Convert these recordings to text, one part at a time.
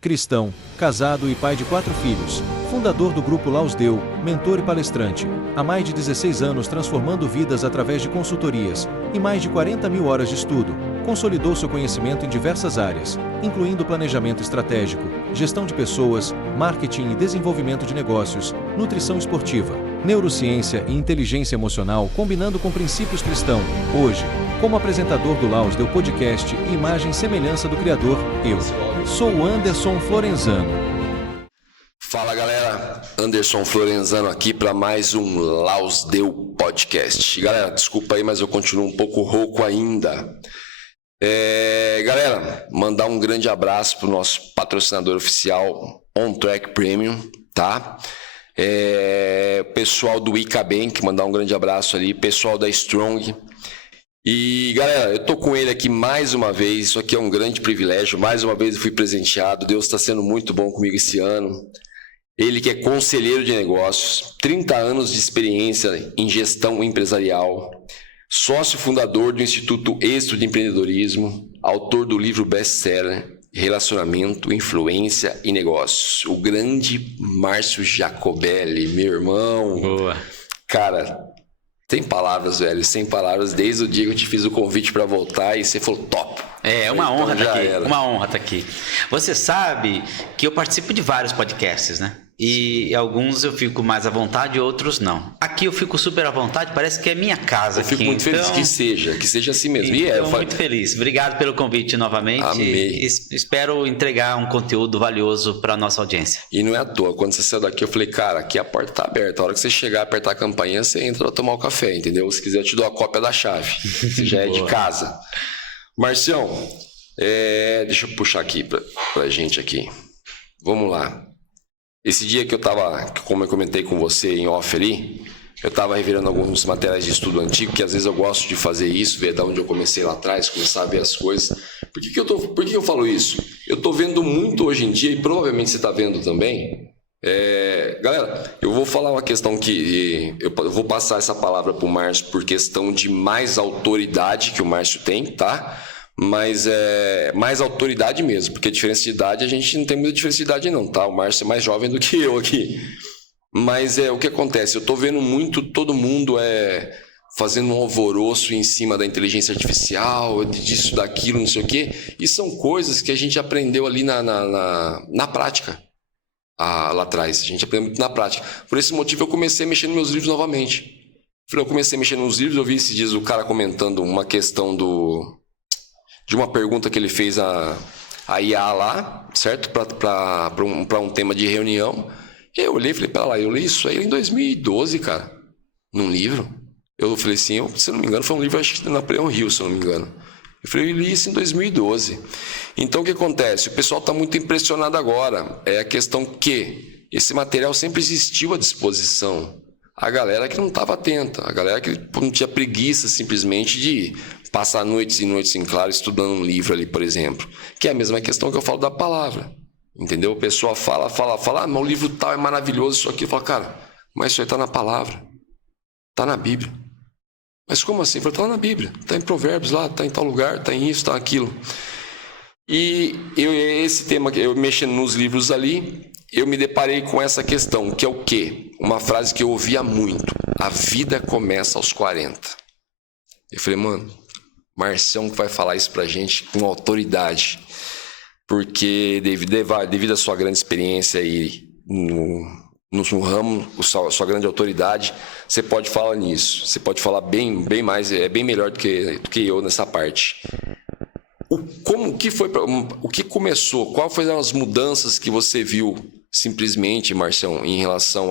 cristão, casado e pai de 4 filhos, fundador do Grupo Laus Deu, mentor e palestrante, há mais de 16 anos transformando vidas através de consultorias e mais de 40 mil horas de estudo, consolidou seu conhecimento em diversas áreas, incluindo planejamento estratégico, gestão de pessoas, marketing e desenvolvimento de negócios, nutrição esportiva, neurociência e inteligência emocional combinando com princípios cristãos. Hoje, como apresentador do Laus Deu Podcast e imagem e semelhança do Criador, eu sou o Anderson Florenzano. Fala galera, Anderson Florenzano aqui para mais um Laus Deu Podcast. Galera, desculpa aí, mas eu continuo um pouco rouco ainda. Galera, mandar um grande abraço pro nosso patrocinador oficial, On Track Premium, tá? Pessoal do Ica Bank, mandar um grande abraço ali, pessoal da Strong. E galera, eu tô com ele aqui mais uma vez, isso aqui é um grande privilégio, mais uma vez eu fui presenteado, Deus está sendo muito bom comigo esse ano. Ele que é conselheiro de negócios, 30 anos de experiência em gestão empresarial, sócio fundador do Instituto Êxito de Empreendedorismo, autor do livro best-seller Relacionamento, Influência e Negócios. O grande Márcio Jacobelli, meu irmão. Boa. Cara, sem palavras, velho, sem palavras. Desde o dia que eu te fiz o convite para voltar e você falou top. É uma honra estar aqui, era. uma honra estar aqui. Você sabe que eu participo de vários podcasts, né? E alguns eu fico mais à vontade, outros não. Aqui eu fico super à vontade, parece que é minha casa. Eu fico muito feliz que seja assim mesmo. Então, muito feliz. Obrigado pelo convite novamente. Amei. Espero entregar um conteúdo valioso para a nossa audiência. E não é à toa, quando você saiu daqui eu falei, cara, aqui a porta tá aberta. A hora que você chegar, apertar a campainha, você entra pra tomar o café, entendeu? Se quiser eu te dou a cópia da chave. Você já é de casa. Marcião, deixa eu puxar aqui pra gente aqui. Vamos lá. Esse dia que eu tava, como eu comentei com você em off ali, eu tava revirando alguns materiais de estudo antigo, que às vezes eu gosto de fazer isso, ver de onde eu comecei lá atrás, começar a ver as coisas. Por que eu falo isso? Eu tô vendo muito hoje em dia, e provavelmente você tá vendo também. Galera, eu vou falar uma questão que eu vou passar essa palavra pro Márcio por questão de mais autoridade que o Márcio tem, tá? Mas é mais autoridade mesmo, porque a diferença de idade, a gente não tem muita diferença de idade não, tá? O Márcio é mais jovem do que eu aqui. Mas o que acontece? Eu tô vendo muito, todo mundo fazendo um alvoroço em cima da inteligência artificial, disso, daquilo, não sei o quê. E são coisas que a gente aprendeu ali na prática, lá atrás. A gente aprendeu muito na prática. Por esse motivo eu comecei a mexer nos meus livros novamente. Eu comecei a mexer nos livros, eu vi esses dias o cara comentando uma questão de uma pergunta que ele fez a IA lá, certo? Para um tema de reunião. Eu olhei e falei, pera lá, eu li isso aí em 2012, cara, num livro. Eu falei assim, se eu não me engano, foi um livro, acho que de Napoleão Hill, se eu não me engano. Eu falei, eu li isso em 2012. Então, o que acontece? O pessoal está muito impressionado agora. É a questão que esse material sempre existiu à disposição. A galera que não estava atenta, a galera que não tinha preguiça simplesmente de passar noites e noites em claro estudando um livro ali, por exemplo. Que é a mesma questão que eu falo da palavra. Entendeu? A pessoa fala, mas o livro tal é maravilhoso, isso aqui. Eu falo, cara, mas isso aí está na palavra. Está na Bíblia. Mas como assim? Eu falo, está lá na Bíblia. Está em Provérbios lá, está em tal lugar, está em isso, está aquilo. E esse tema, eu mexendo nos livros ali, eu me deparei com essa questão, que é o quê? Uma frase que eu ouvia muito. A vida começa aos 40. Eu falei, mano, Marcião que vai falar isso pra gente com autoridade. Porque devido à sua grande experiência aí no ramo, sua grande autoridade, você pode falar nisso. Você pode falar bem mais, bem melhor do que eu nessa parte. O que começou? Qual foram as mudanças que você viu simplesmente, Marcião, em relação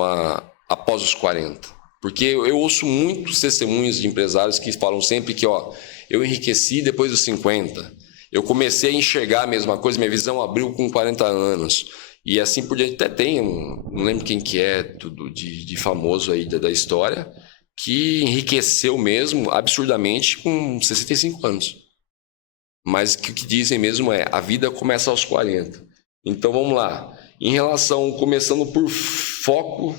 após os 40? Porque eu ouço muitos testemunhos de empresários que falam sempre que eu enriqueci depois dos 50. Eu comecei a enxergar a mesma coisa, minha visão abriu com 40 anos. E assim por diante, até tem, não lembro quem que é, de famoso aí da história, que enriqueceu mesmo absurdamente com 65 anos. Mas o que dizem mesmo a vida começa aos 40. Então vamos lá. Em relação, começando por foco,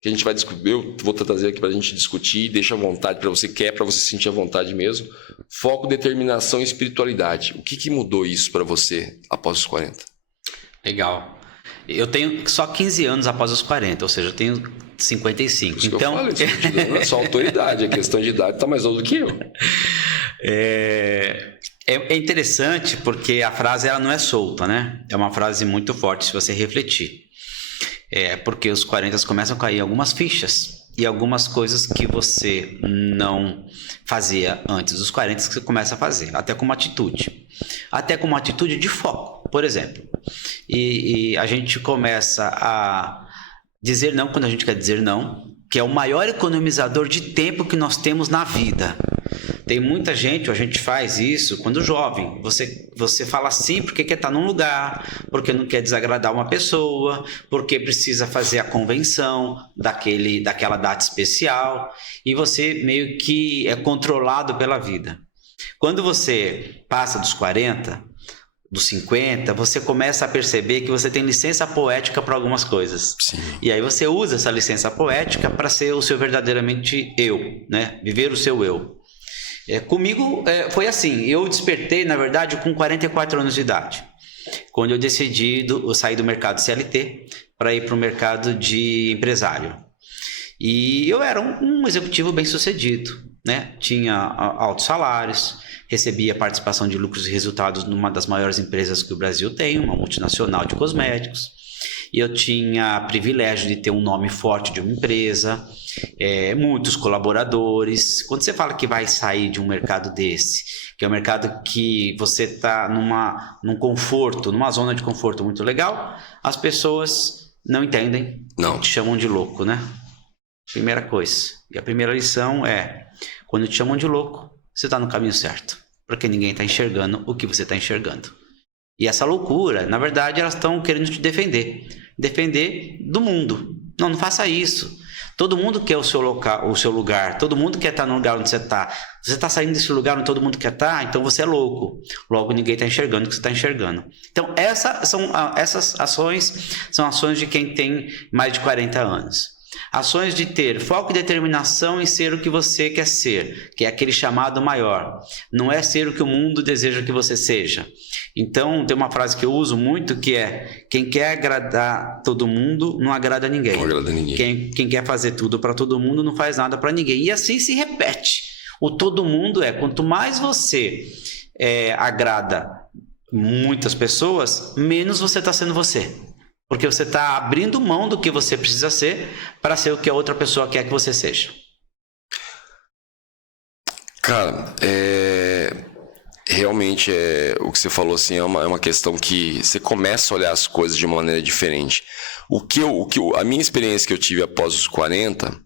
que a gente vai discutir, eu vou trazer aqui para a gente discutir, deixa à vontade para você, para você sentir à vontade mesmo. Foco, determinação e espiritualidade. O que mudou isso para você após os 40? Legal. Eu tenho só 15 anos após os 40, ou seja, eu tenho 55. Isso então, que eu falo, não é só autoridade, a questão de idade tá mais novo do que eu. É interessante porque a frase ela não é solta, né? É uma frase muito forte se você refletir. Porque os 40 começam a cair algumas fichas e algumas coisas que você não fazia antes dos 40 que você começa a fazer, até com uma atitude de foco, por exemplo. E a gente começa a dizer não quando a gente quer dizer não, que é o maior economizador de tempo que nós temos na vida. Tem muita gente, a gente faz isso quando jovem. Você fala sim porque quer estar num lugar, porque não quer desagradar uma pessoa, porque precisa fazer a convenção daquela data especial, e você meio que é controlado pela vida. Quando você passa dos 40, dos 50, você começa a perceber que você tem licença poética para algumas coisas. Sim. E aí você usa essa licença poética para ser o seu verdadeiramente eu, né? Viver o seu eu. Comigo foi assim, eu despertei, na verdade, com 44 anos de idade, quando eu decidi sair do mercado CLT para ir para o mercado de empresário. E eu era um executivo bem sucedido, né? Tinha altos salários, recebia participação de lucros e resultados numa das maiores empresas que o Brasil tem, uma multinacional de cosméticos. E eu tinha privilégio de ter um nome forte de uma empresa, muitos colaboradores. Quando você fala que vai sair de um mercado desse, que é um mercado que você está num conforto, numa zona de conforto muito legal, as pessoas não entendem, não te chamam de louco, né? Primeira coisa. E a primeira lição quando te chamam de louco, você está no caminho certo, porque ninguém está enxergando o que você está enxergando. E essa loucura, na verdade, elas estão querendo te defender do mundo. Não faça isso. Todo mundo quer o seu lugar, todo mundo quer estar no lugar onde você está. Você está saindo desse lugar onde todo mundo quer estar, então você é louco. Logo, ninguém está enxergando o que você está enxergando. Então, essas ações são ações de quem tem mais de 40 anos. Ações de ter foco e determinação em ser o que você quer ser, que é aquele chamado maior. Não é ser o que o mundo deseja que você seja. Então, tem uma frase que eu uso muito que é: quem quer agradar todo mundo não agrada ninguém. Não agrada ninguém. Quem quer fazer tudo para todo mundo não faz nada para ninguém. E assim se repete. O todo mundo quanto mais você agrada muitas pessoas, menos você está sendo você. Porque você está abrindo mão do que você precisa ser para ser o que a outra pessoa quer que você seja. Cara, realmente o que você falou assim, é uma questão que você começa a olhar as coisas de uma maneira diferente. A minha experiência que eu tive após os 40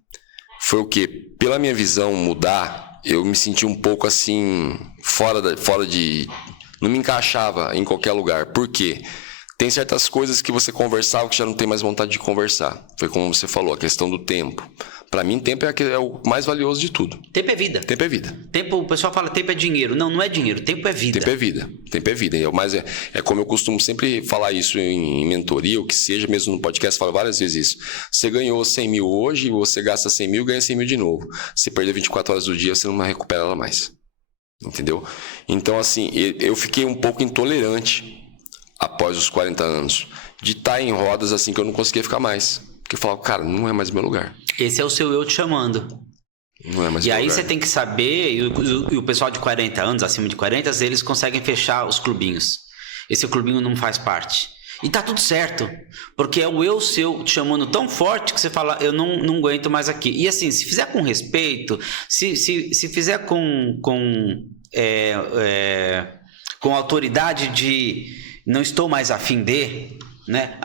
foi o que? Pela minha visão mudar, eu me senti um pouco assim, fora de... Não me encaixava em qualquer lugar. Por quê? Tem certas coisas que você conversava que já não tem mais vontade de conversar. Foi como você falou, a questão do tempo. Para mim, tempo é o mais valioso de tudo. Tempo é vida. Tempo é vida. O pessoal fala tempo é dinheiro. Não é dinheiro. Tempo é vida. Tempo é vida. Tempo é vida. Mas é como eu costumo sempre falar isso em mentoria, ou que seja, mesmo no podcast, falo várias vezes isso. Você ganhou 100 mil hoje, você gasta 100 mil, ganha 100 mil de novo. Se perder 24 horas do dia, você não recupera ela mais. Entendeu? Então, assim, eu fiquei um pouco intolerante após os 40 anos, de estar em rodas assim que eu não conseguia ficar mais. Porque eu falava, cara, não é mais meu lugar. Esse é o seu eu te chamando. Não é mais meu lugar. E aí você tem que saber, e o pessoal de 40 anos, acima de 40, eles conseguem fechar os clubinhos. Esse clubinho não faz parte. E tá tudo certo, porque é o eu seu te chamando tão forte que você fala, eu não aguento mais aqui. E assim, se fizer com respeito, se fizer com autoridade de... não estou mais afim de, né?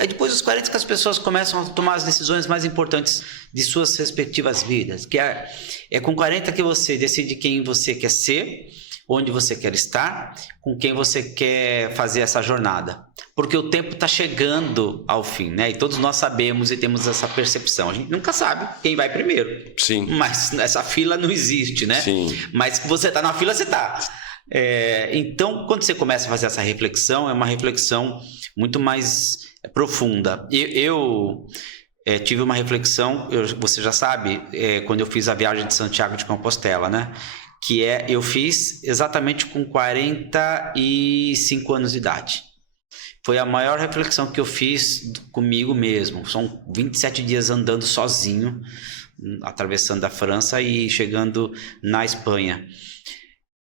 É depois dos 40 que as pessoas começam a tomar as decisões mais importantes de suas respectivas vidas, que é com 40 que você decide quem você quer ser, onde você quer estar, com quem você quer fazer essa jornada. Porque o tempo está chegando ao fim, né? E todos nós sabemos e temos essa percepção. A gente nunca sabe quem vai primeiro. Sim. Mas essa fila não existe, né? Sim. Mas se você está na fila, você está. Então, quando você começa a fazer essa reflexão, é uma reflexão muito mais profunda. Eu tive uma reflexão, você já sabe, quando eu fiz a viagem de Santiago de Compostela, né? Que eu fiz exatamente com 45 anos de idade. Foi a maior reflexão que eu fiz comigo mesmo. São 27 dias andando sozinho, atravessando a França e chegando na Espanha.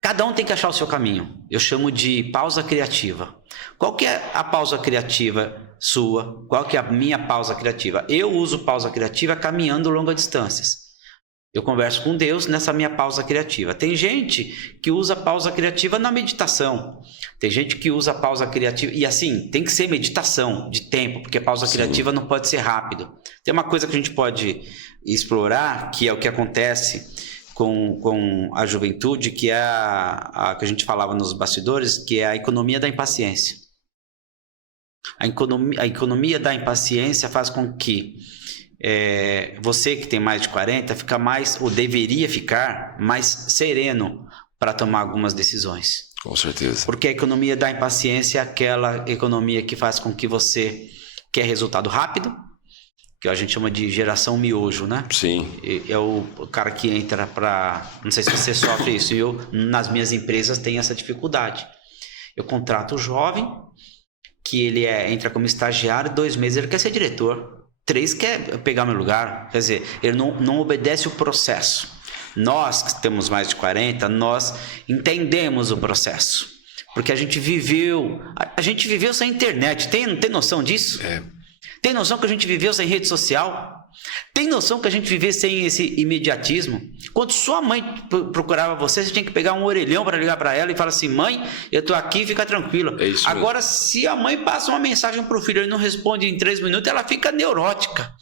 Cada um tem que achar o seu caminho. Eu chamo de pausa criativa. Qual que é a pausa criativa sua? Qual que é a minha pausa criativa? Eu uso pausa criativa caminhando longas distâncias. Eu converso com Deus nessa minha pausa criativa. Tem gente que usa pausa criativa na meditação. Tem gente que usa pausa criativa... E assim, tem que ser meditação de tempo, porque pausa criativa não pode ser rápido. Tem uma coisa que a gente pode explorar, que é o que acontece com a juventude, que é a que a gente falava nos bastidores, que é a economia da impaciência. A economia da impaciência faz com que você que tem mais de 40 fica mais, ou deveria ficar mais sereno para tomar algumas decisões. Com certeza. Porque a economia da impaciência é aquela economia que faz com que você quer resultado rápido, que a gente chama de geração miojo, né? Sim. É o cara que entra para... Não sei se você sofre isso. Eu, nas minhas empresas, tenho essa dificuldade. Eu contrato o jovem, que ele entra como estagiário, 2 meses ele quer ser diretor. 3 quer pegar meu lugar. Quer dizer, ele não obedece o processo. Nós que temos mais de 40, nós entendemos o processo. Porque a gente viveu sem internet. Tem noção disso? Tem noção que a gente viveu sem rede social? Tem noção que a gente viveu sem esse imediatismo? Quando sua mãe procurava você tinha que pegar um orelhão para ligar para ela e falar assim: mãe, eu tô aqui, fica tranquila. Agora, se a mãe passa uma mensagem para o filho e não responde em 3 minutos, ela fica neurótica.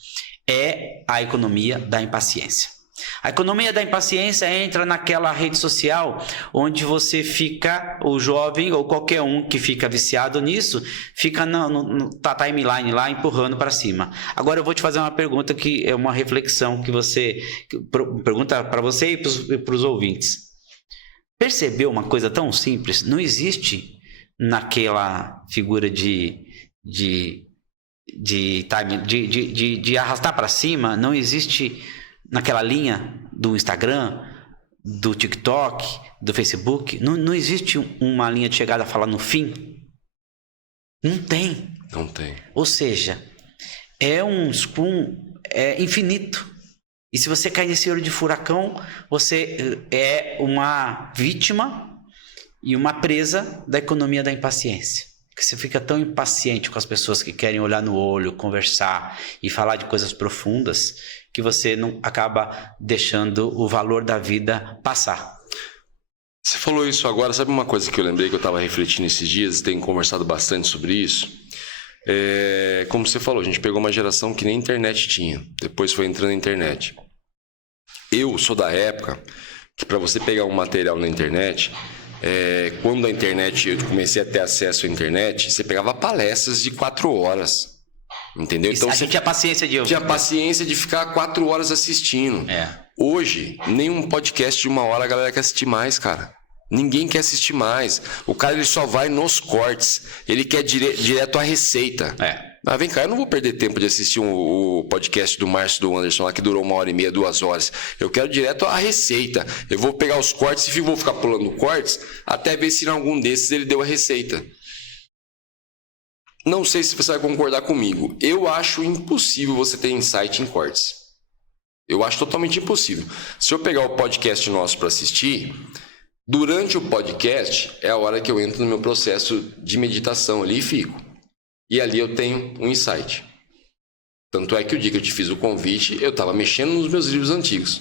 É a economia da impaciência. A economia da impaciência entra naquela rede social onde você fica, o jovem ou qualquer um que fica viciado nisso, fica na timeline lá empurrando para cima. Agora eu vou te fazer uma pergunta que é uma reflexão pergunta para você e para os ouvintes. Percebeu uma coisa tão simples? Não existe naquela figura de arrastar para cima, não existe naquela linha do Instagram, do TikTok, do Facebook, não existe uma linha de chegada a falar no fim? Não tem. Não tem. Ou seja, é infinito. E se você cair nesse olho de furacão, você é uma vítima e uma presa da economia da impaciência. Porque você fica tão impaciente com as pessoas que querem olhar no olho, conversar e falar de coisas profundas, que você não acaba deixando o valor da vida passar. Você falou isso agora, sabe uma coisa que eu lembrei que eu estava refletindo esses dias, tenho conversado bastante sobre isso? Como você falou, a gente pegou uma geração que nem internet tinha, depois foi entrando na internet. Eu sou da época que para você pegar um material na internet, quando a internet, eu comecei a ter acesso à internet, você pegava palestras de 4 horas. Entendeu? Então você tinha paciência de ficar 4 horas assistindo. Hoje, nenhum podcast de 1 hora a galera quer assistir mais, cara. Ninguém quer assistir mais. O cara ele só vai nos cortes. Ele quer direto à receita. Mas vem cá, eu não vou perder tempo de assistir o podcast do Márcio e do Anderson lá, que durou 1h30, 2 horas. Eu quero direto à receita. Eu vou pegar os cortes e vou ficar pulando cortes até ver se em algum desses ele deu a receita. Não sei se você vai concordar comigo. Eu acho impossível você ter insight em cortes. Eu acho totalmente impossível. Se eu pegar o podcast nosso para assistir, durante o podcast é a hora que eu entro no meu processo de meditação ali e fico. E ali eu tenho um insight. Tanto é que o dia que eu te fiz o convite, eu estava mexendo nos meus livros antigos.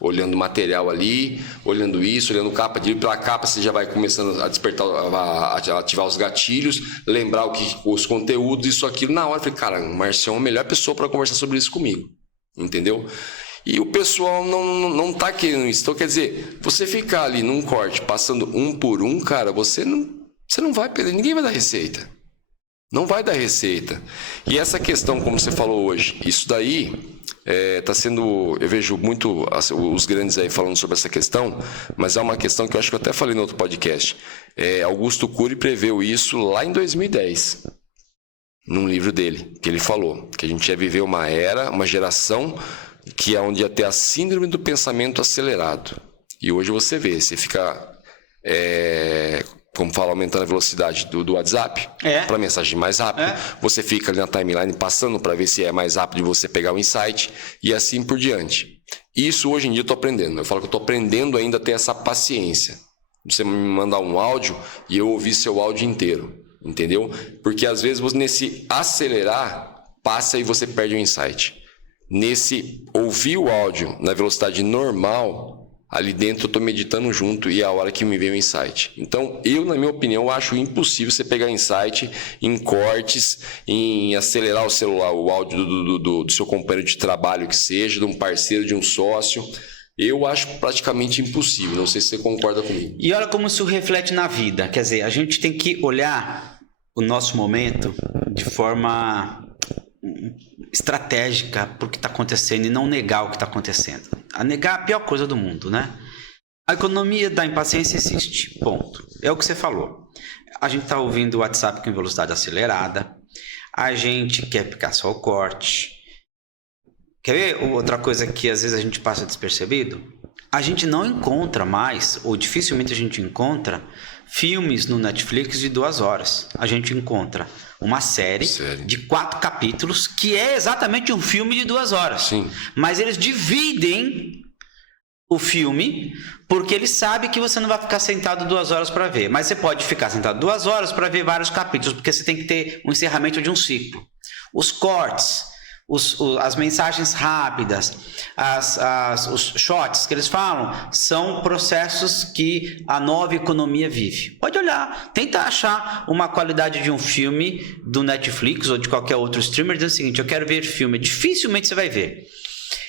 Olhando o material ali, olhando isso, olhando capa. Pela capa você já vai começando a despertar, a ativar os gatilhos, lembrar os conteúdos, isso, aquilo. Na hora eu falei, cara, o Marcião é a melhor pessoa para conversar sobre isso comigo. Entendeu? E o pessoal não tá querendo isso. Então, quer dizer, você ficar ali num corte, passando um por um, cara, você não vai perder, ninguém vai dar receita. Não vai dar receita. E essa questão, como você falou hoje, isso daí tá sendo... Eu vejo muito os grandes aí falando sobre essa questão, mas é uma questão que eu acho que eu até falei no outro podcast. Augusto Cury preveu isso lá em 2010, num livro dele, que ele falou que a gente ia viver uma geração que é onde ia ter a síndrome do pensamento acelerado. E hoje você vê, você fica... como fala, aumentando a velocidade do WhatsApp, para mensagem mais rápida. Você fica ali na timeline passando para ver se é mais rápido de você pegar o insight e assim por diante. Isso hoje em dia eu estou aprendendo. Eu falo que eu estou aprendendo ainda a ter essa paciência. Você me mandar um áudio e eu ouvir seu áudio inteiro, entendeu? Porque às vezes você, nesse acelerar, passa e você perde o insight. Nesse ouvir o áudio na velocidade normal, ali dentro eu estou meditando junto e é a hora que me vem o insight. Então, eu, na minha opinião, acho impossível você pegar insight em cortes, em acelerar o celular, o áudio do seu companheiro de trabalho que seja, de um parceiro, de um sócio. Eu acho praticamente impossível. Não sei se você concorda comigo. E olha como isso reflete na vida. Quer dizer, a gente tem que olhar o nosso momento de forma estratégica para o que está acontecendo e não negar o que está acontecendo. A negar é a pior coisa do mundo, né? A economia da impaciência existe, ponto. É o que você falou. A gente está ouvindo o WhatsApp com velocidade acelerada, a gente quer picar só o corte. Quer ver outra coisa que às vezes a gente passa despercebido? A gente não encontra mais, ou dificilmente a gente encontra, filmes no Netflix de 2 horas. A gente encontra uma série de 4 capítulos que é exatamente um filme de 2 horas. Sim. Mas eles dividem o filme porque eles sabem que você não vai ficar sentado 2 horas para ver. Mas você pode ficar sentado 2 horas para ver vários capítulos, porque você tem que ter um encerramento de um ciclo. Os cortes, as mensagens rápidas, os shots que eles falam, são processos que a nova economia vive. Pode olhar, tenta achar uma qualidade de um filme do Netflix ou de qualquer outro streamer, dizendo o seguinte: eu quero ver filme. Dificilmente você vai ver.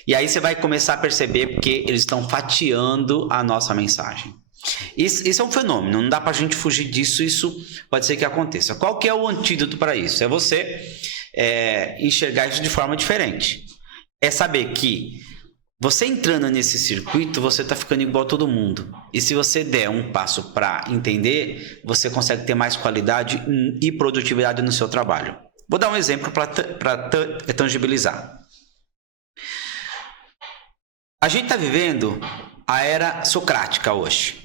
E aí você vai começar a perceber porque eles estão fatiando a nossa mensagem. Isso é um fenômeno, não dá pra gente fugir disso, isso pode ser que aconteça. Qual que é o antídoto para isso? É você enxergar isso de forma diferente. É saber que você entrando nesse circuito, você está ficando igual a todo mundo. E se você der um passo para entender, você consegue ter mais qualidade e produtividade no seu trabalho. Vou dar um exemplo para tangibilizar. A gente está vivendo a era socrática hoje.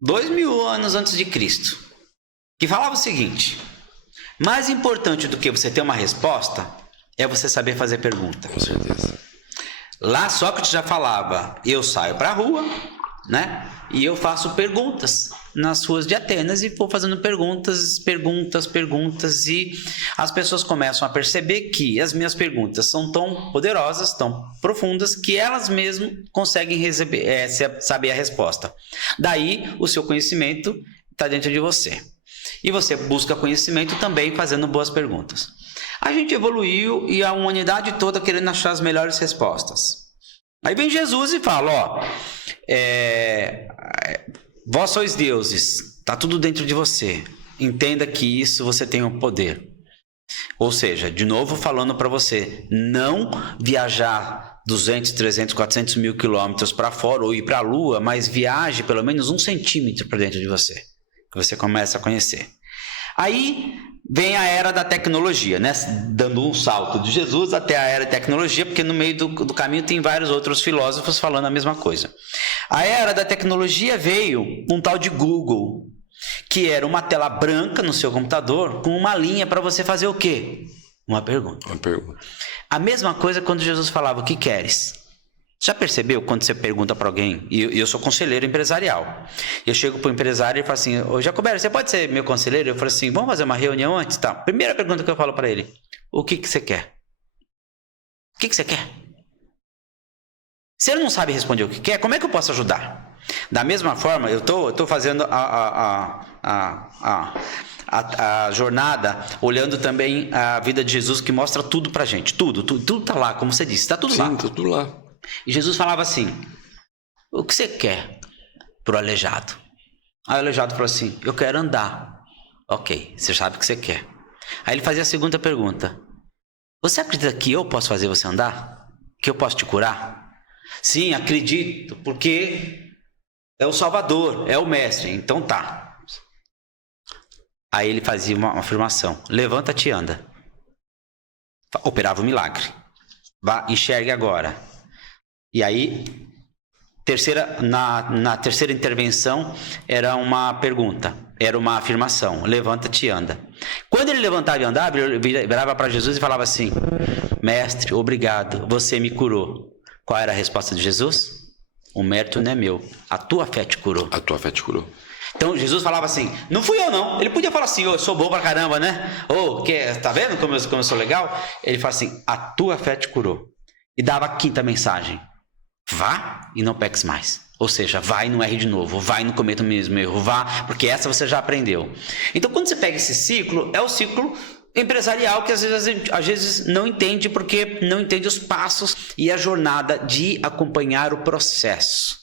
2000 anos antes de Cristo. Que falava o seguinte: mais importante do que você ter uma resposta é você saber fazer pergunta. Com certeza. Lá Sócrates já falava: eu saio para a rua, né? E eu faço perguntas nas ruas de Atenas e vou fazendo perguntas, e as pessoas começam a perceber que as minhas perguntas são tão poderosas, tão profundas, que elas mesmas conseguem saber a resposta. Daí o seu conhecimento está dentro de você. E você busca conhecimento também fazendo boas perguntas. A gente evoluiu e a humanidade toda querendo achar as melhores respostas. Aí vem Jesus e fala: vós sois deuses, está tudo dentro de você. Entenda que isso você tem o poder. Ou seja, de novo falando para você, não viajar 200, 300, 400 mil quilômetros para fora ou ir para a Lua, mas viaje pelo menos 1 centímetro para dentro de você, que você começa a conhecer. Aí vem a era da tecnologia, né? Dando um salto de Jesus até a era da tecnologia, porque no meio do caminho tem vários outros filósofos falando a mesma coisa. A era da tecnologia veio um tal de Google, que era uma tela branca no seu computador com uma linha para você fazer o quê? Uma pergunta. A mesma coisa quando Jesus falava: o que queres? Já percebeu quando você pergunta para alguém? E eu sou conselheiro empresarial. Eu chego para o empresário e falo assim: ô Jacoberto, você pode ser meu conselheiro? Eu falo assim: vamos fazer uma reunião antes? Tá. Primeira pergunta que eu falo para ele: o que você quer? O que você quer? Se ele não sabe responder o que quer, como é que eu posso ajudar? Da mesma forma, eu tô fazendo a jornada, olhando também a vida de Jesus, que mostra tudo pra gente. Tudo tá lá, como você disse, tá tudo lá. Sim, tá tudo lá. E Jesus falava assim: o que você quer pro aleijado? Aí o aleijado falou assim: eu quero andar. Ok, você sabe o que você quer. Aí ele fazia a segunda pergunta: você acredita que eu posso fazer você andar? Que eu posso te curar? Sim, acredito, porque é o Salvador, é o Mestre. Então tá. Aí ele fazia uma afirmação: levanta-te e anda. Operava o milagre. Vá, enxergue agora. E aí, na terceira intervenção, era uma pergunta: era uma afirmação: levanta-te e anda. Quando ele levantava e andava, ele virava para Jesus e falava assim: mestre, obrigado, você me curou. Qual era a resposta de Jesus? O mérito não é meu, a tua fé te curou. A tua fé te curou. Então Jesus falava assim: não fui eu não. Ele podia falar assim: eu sou bom pra caramba, né? Tá vendo como eu sou legal? Ele fala assim: a tua fé te curou. E dava a quinta mensagem: vá e não peques mais. Ou seja, vai e não erre de novo, vai e não cometa o mesmo erro, vá, porque essa você já aprendeu. Então quando você pega esse ciclo, é o ciclo empresarial que às vezes não entende, porque não entende os passos e a jornada de acompanhar o processo.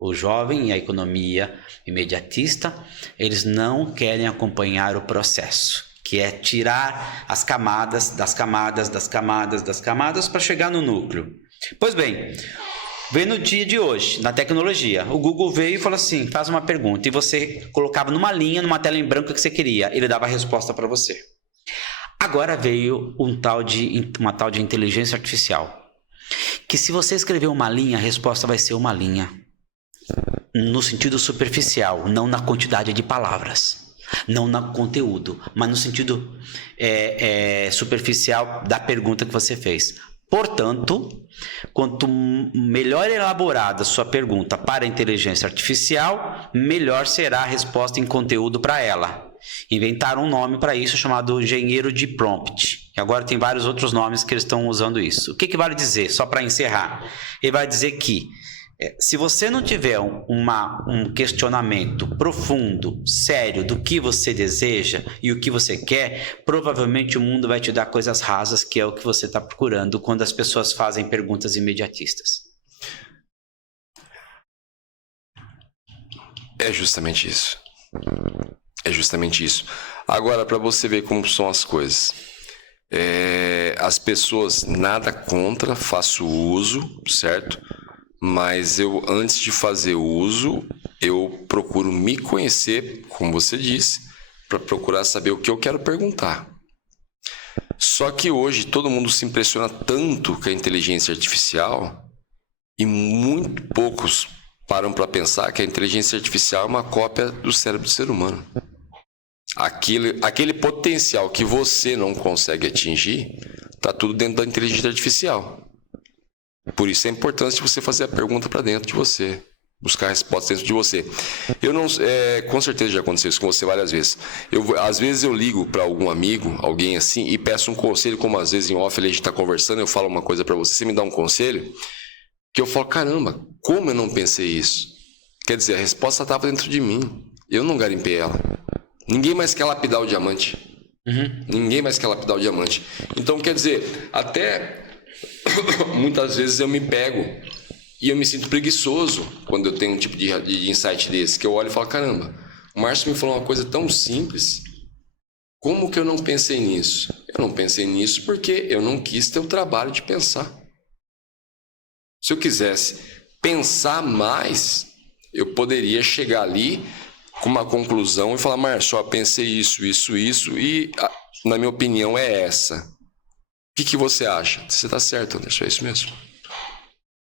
O jovem e a economia imediatista, eles não querem acompanhar o processo, que é tirar as camadas das camadas das camadas das camadas para chegar no núcleo. Pois bem, vem no dia de hoje, na tecnologia, o Google veio e falou assim: faz uma pergunta, e você colocava numa linha, numa tela em branco que você queria, ele dava a resposta para você. Agora veio uma tal de inteligência artificial, que se você escrever uma linha, a resposta vai ser uma linha, no sentido superficial, não na quantidade de palavras, não no conteúdo, mas no sentido superficial da pergunta que você fez. Portanto, quanto melhor elaborada a sua pergunta para a inteligência artificial, melhor será a resposta em conteúdo para ela. Inventaram um nome para isso chamado engenheiro de prompt. E agora tem vários outros nomes que eles estão usando isso. O que vale dizer? Só para encerrar. Ele vai dizer que se você não tiver um questionamento profundo, sério do que você deseja e o que você quer, provavelmente o mundo vai te dar coisas rasas, que é o que você está procurando quando as pessoas fazem perguntas imediatistas. É justamente isso. É justamente isso. Agora, para você ver como são as coisas. As pessoas, nada contra, faço uso, certo? Mas eu, antes de fazer uso, eu procuro me conhecer, como você disse, para procurar saber o que eu quero perguntar. Só que hoje todo mundo se impressiona tanto com a inteligência artificial e muito poucos param para pensar que a inteligência artificial é uma cópia do cérebro do ser humano. Aquele potencial que você não consegue atingir, está tudo dentro da inteligência artificial. Por isso é importante você fazer a pergunta para dentro de você, buscar a resposta dentro de você. Com certeza já aconteceu isso com você várias vezes. Às vezes eu ligo para algum amigo, alguém assim, e peço um conselho, como às vezes em off a gente está conversando, eu falo uma coisa para você, você me dá um conselho, que eu falo: caramba, como eu não pensei isso? Quer dizer, a resposta estava dentro de mim, eu não garimpei ela. Ninguém mais quer lapidar o diamante. Ninguém mais quer lapidar o diamante. Então, quer dizer, até muitas vezes eu me pego e eu me sinto preguiçoso quando eu tenho um tipo de insight desse, que eu olho e falo: caramba, o Márcio me falou uma coisa tão simples, como que eu não pensei nisso? Eu não pensei nisso porque eu não quis ter o trabalho de pensar. Se eu quisesse pensar mais, eu poderia chegar ali com uma conclusão e falar: Márcio, eu pensei isso e na minha opinião é essa. O que você acha? Você está certo, Anderson, é isso mesmo.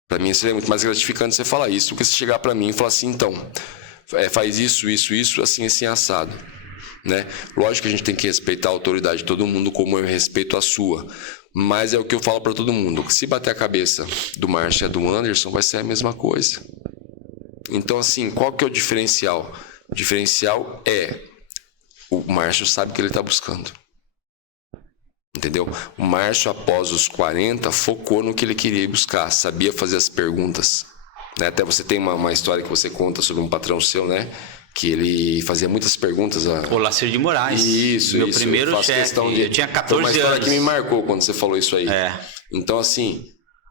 Para mim seria muito mais gratificante você falar isso do que você chegar para mim e falar assim: então, faz isso, assim, assado. Né? Lógico que a gente tem que respeitar a autoridade de todo mundo, como eu respeito a sua. Mas é o que eu falo para todo mundo: se bater a cabeça do Márcio e a do Anderson, vai ser a mesma coisa. Então, assim, qual que é o diferencial? O diferencial é: o Márcio sabe o que ele está buscando. Entendeu? O Márcio, após os 40, focou no que ele queria buscar, sabia fazer as perguntas. Né? Até você tem uma história que você conta sobre um patrão seu, né? Que ele fazia muitas perguntas. O Lacir de Moraes. Isso. Meu primeiro chefe. Eu tinha 14 anos. Foi uma história que me marcou quando você falou isso aí. É. Então, assim,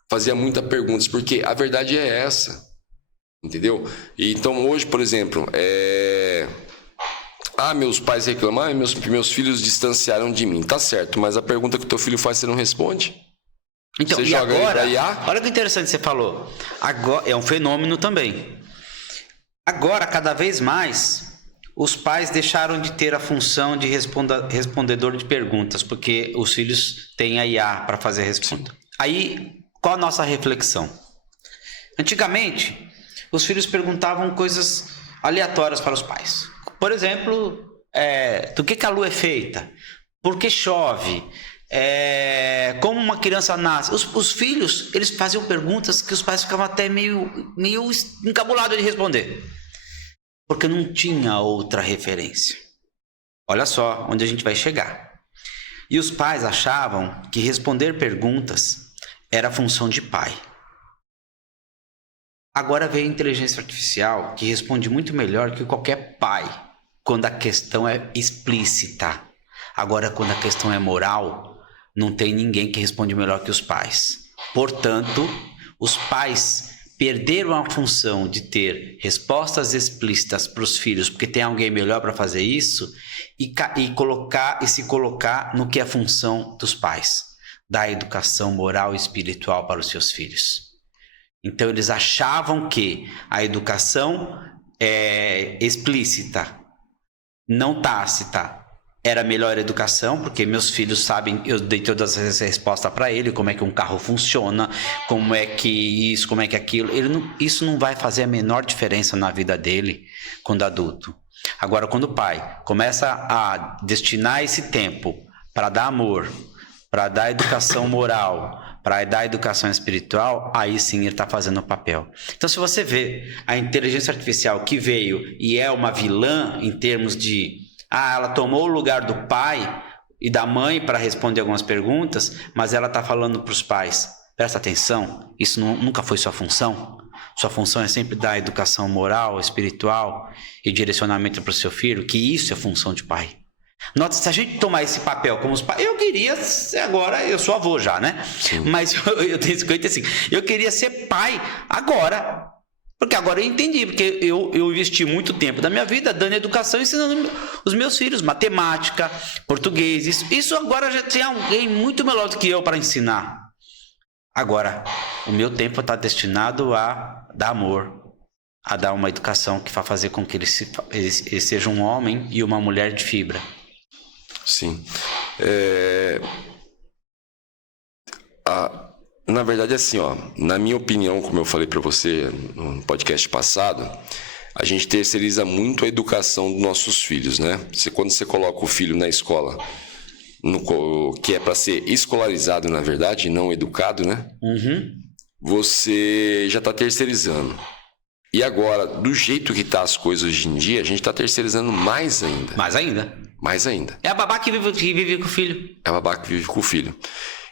fazia muitas perguntas, porque a verdade é essa. Entendeu? E então, hoje, por exemplo, meus pais reclamam, meus filhos distanciaram de mim. Tá certo, mas a pergunta que o teu filho faz, você não responde? Então, você e joga agora, ele pra IA? olha que interessante que você falou. Agora, é um fenômeno também. Agora, cada vez mais, os pais deixaram de ter a função de respondedor de perguntas, porque os filhos têm a IA para fazer a resposta. Aí, qual a nossa reflexão? Antigamente, os filhos perguntavam coisas aleatórias para os pais. Por exemplo, do que a lua é feita? Por que chove? Como uma criança nasce? Os filhos, eles faziam perguntas que os pais ficavam até meio encabulados de responder. Porque não tinha outra referência. Olha só onde a gente vai chegar. E os pais achavam que responder perguntas era função de pai. Agora veio a inteligência artificial, que responde muito melhor que qualquer pai, quando a questão é explícita. Agora, quando a questão é moral, não tem ninguém que responde melhor que os pais. Portanto, os pais perderam a função de ter respostas explícitas para os filhos, porque tem alguém melhor para fazer isso, e se colocar no que é a função dos pais, da educação moral e espiritual para os seus filhos. Então eles achavam que a educação explícita, não tácita, era a melhor educação, porque meus filhos sabem, eu dei todas as respostas para ele, como é que um carro funciona, como é que isso, como é que aquilo. Isso não vai fazer a menor diferença na vida dele quando adulto. Agora, quando o pai começa a destinar esse tempo para dar amor, para dar educação moral, para dar educação espiritual, aí sim ele está fazendo o papel. Então, se você vê a inteligência artificial que veio e é uma vilã em termos de ela tomou o lugar do pai e da mãe para responder algumas perguntas, mas ela está falando para os pais, presta atenção, isso nunca foi sua função. Sua função é sempre dar educação moral, espiritual e direcionamento para o seu filho, que isso é função de pai. Nota, se a gente tomar esse papel como os pais, eu queria, agora eu sou avô já, né? Sim. Mas eu tenho 55, eu queria ser pai agora. Porque agora eu entendi, porque eu investi muito tempo da minha vida dando educação, ensinando os meus filhos matemática, português. Isso agora já tem alguém muito melhor do que eu para ensinar. Agora, o meu tempo está destinado a dar amor, a dar uma educação que vai fazer com que ele seja um homem e uma mulher de fibra. Sim. Na verdade, assim, na minha opinião, como eu falei para você no podcast passado, a gente terceiriza muito a educação dos nossos filhos, né? Quando você coloca o filho na escola, que é para ser escolarizado, na verdade, e não educado, né? Uhum. Você já está terceirizando. E agora, do jeito que tá as coisas hoje em dia, a gente está terceirizando mais ainda. Mais ainda? Mais ainda. É a babá que vive com o filho. É a babá que vive com o filho.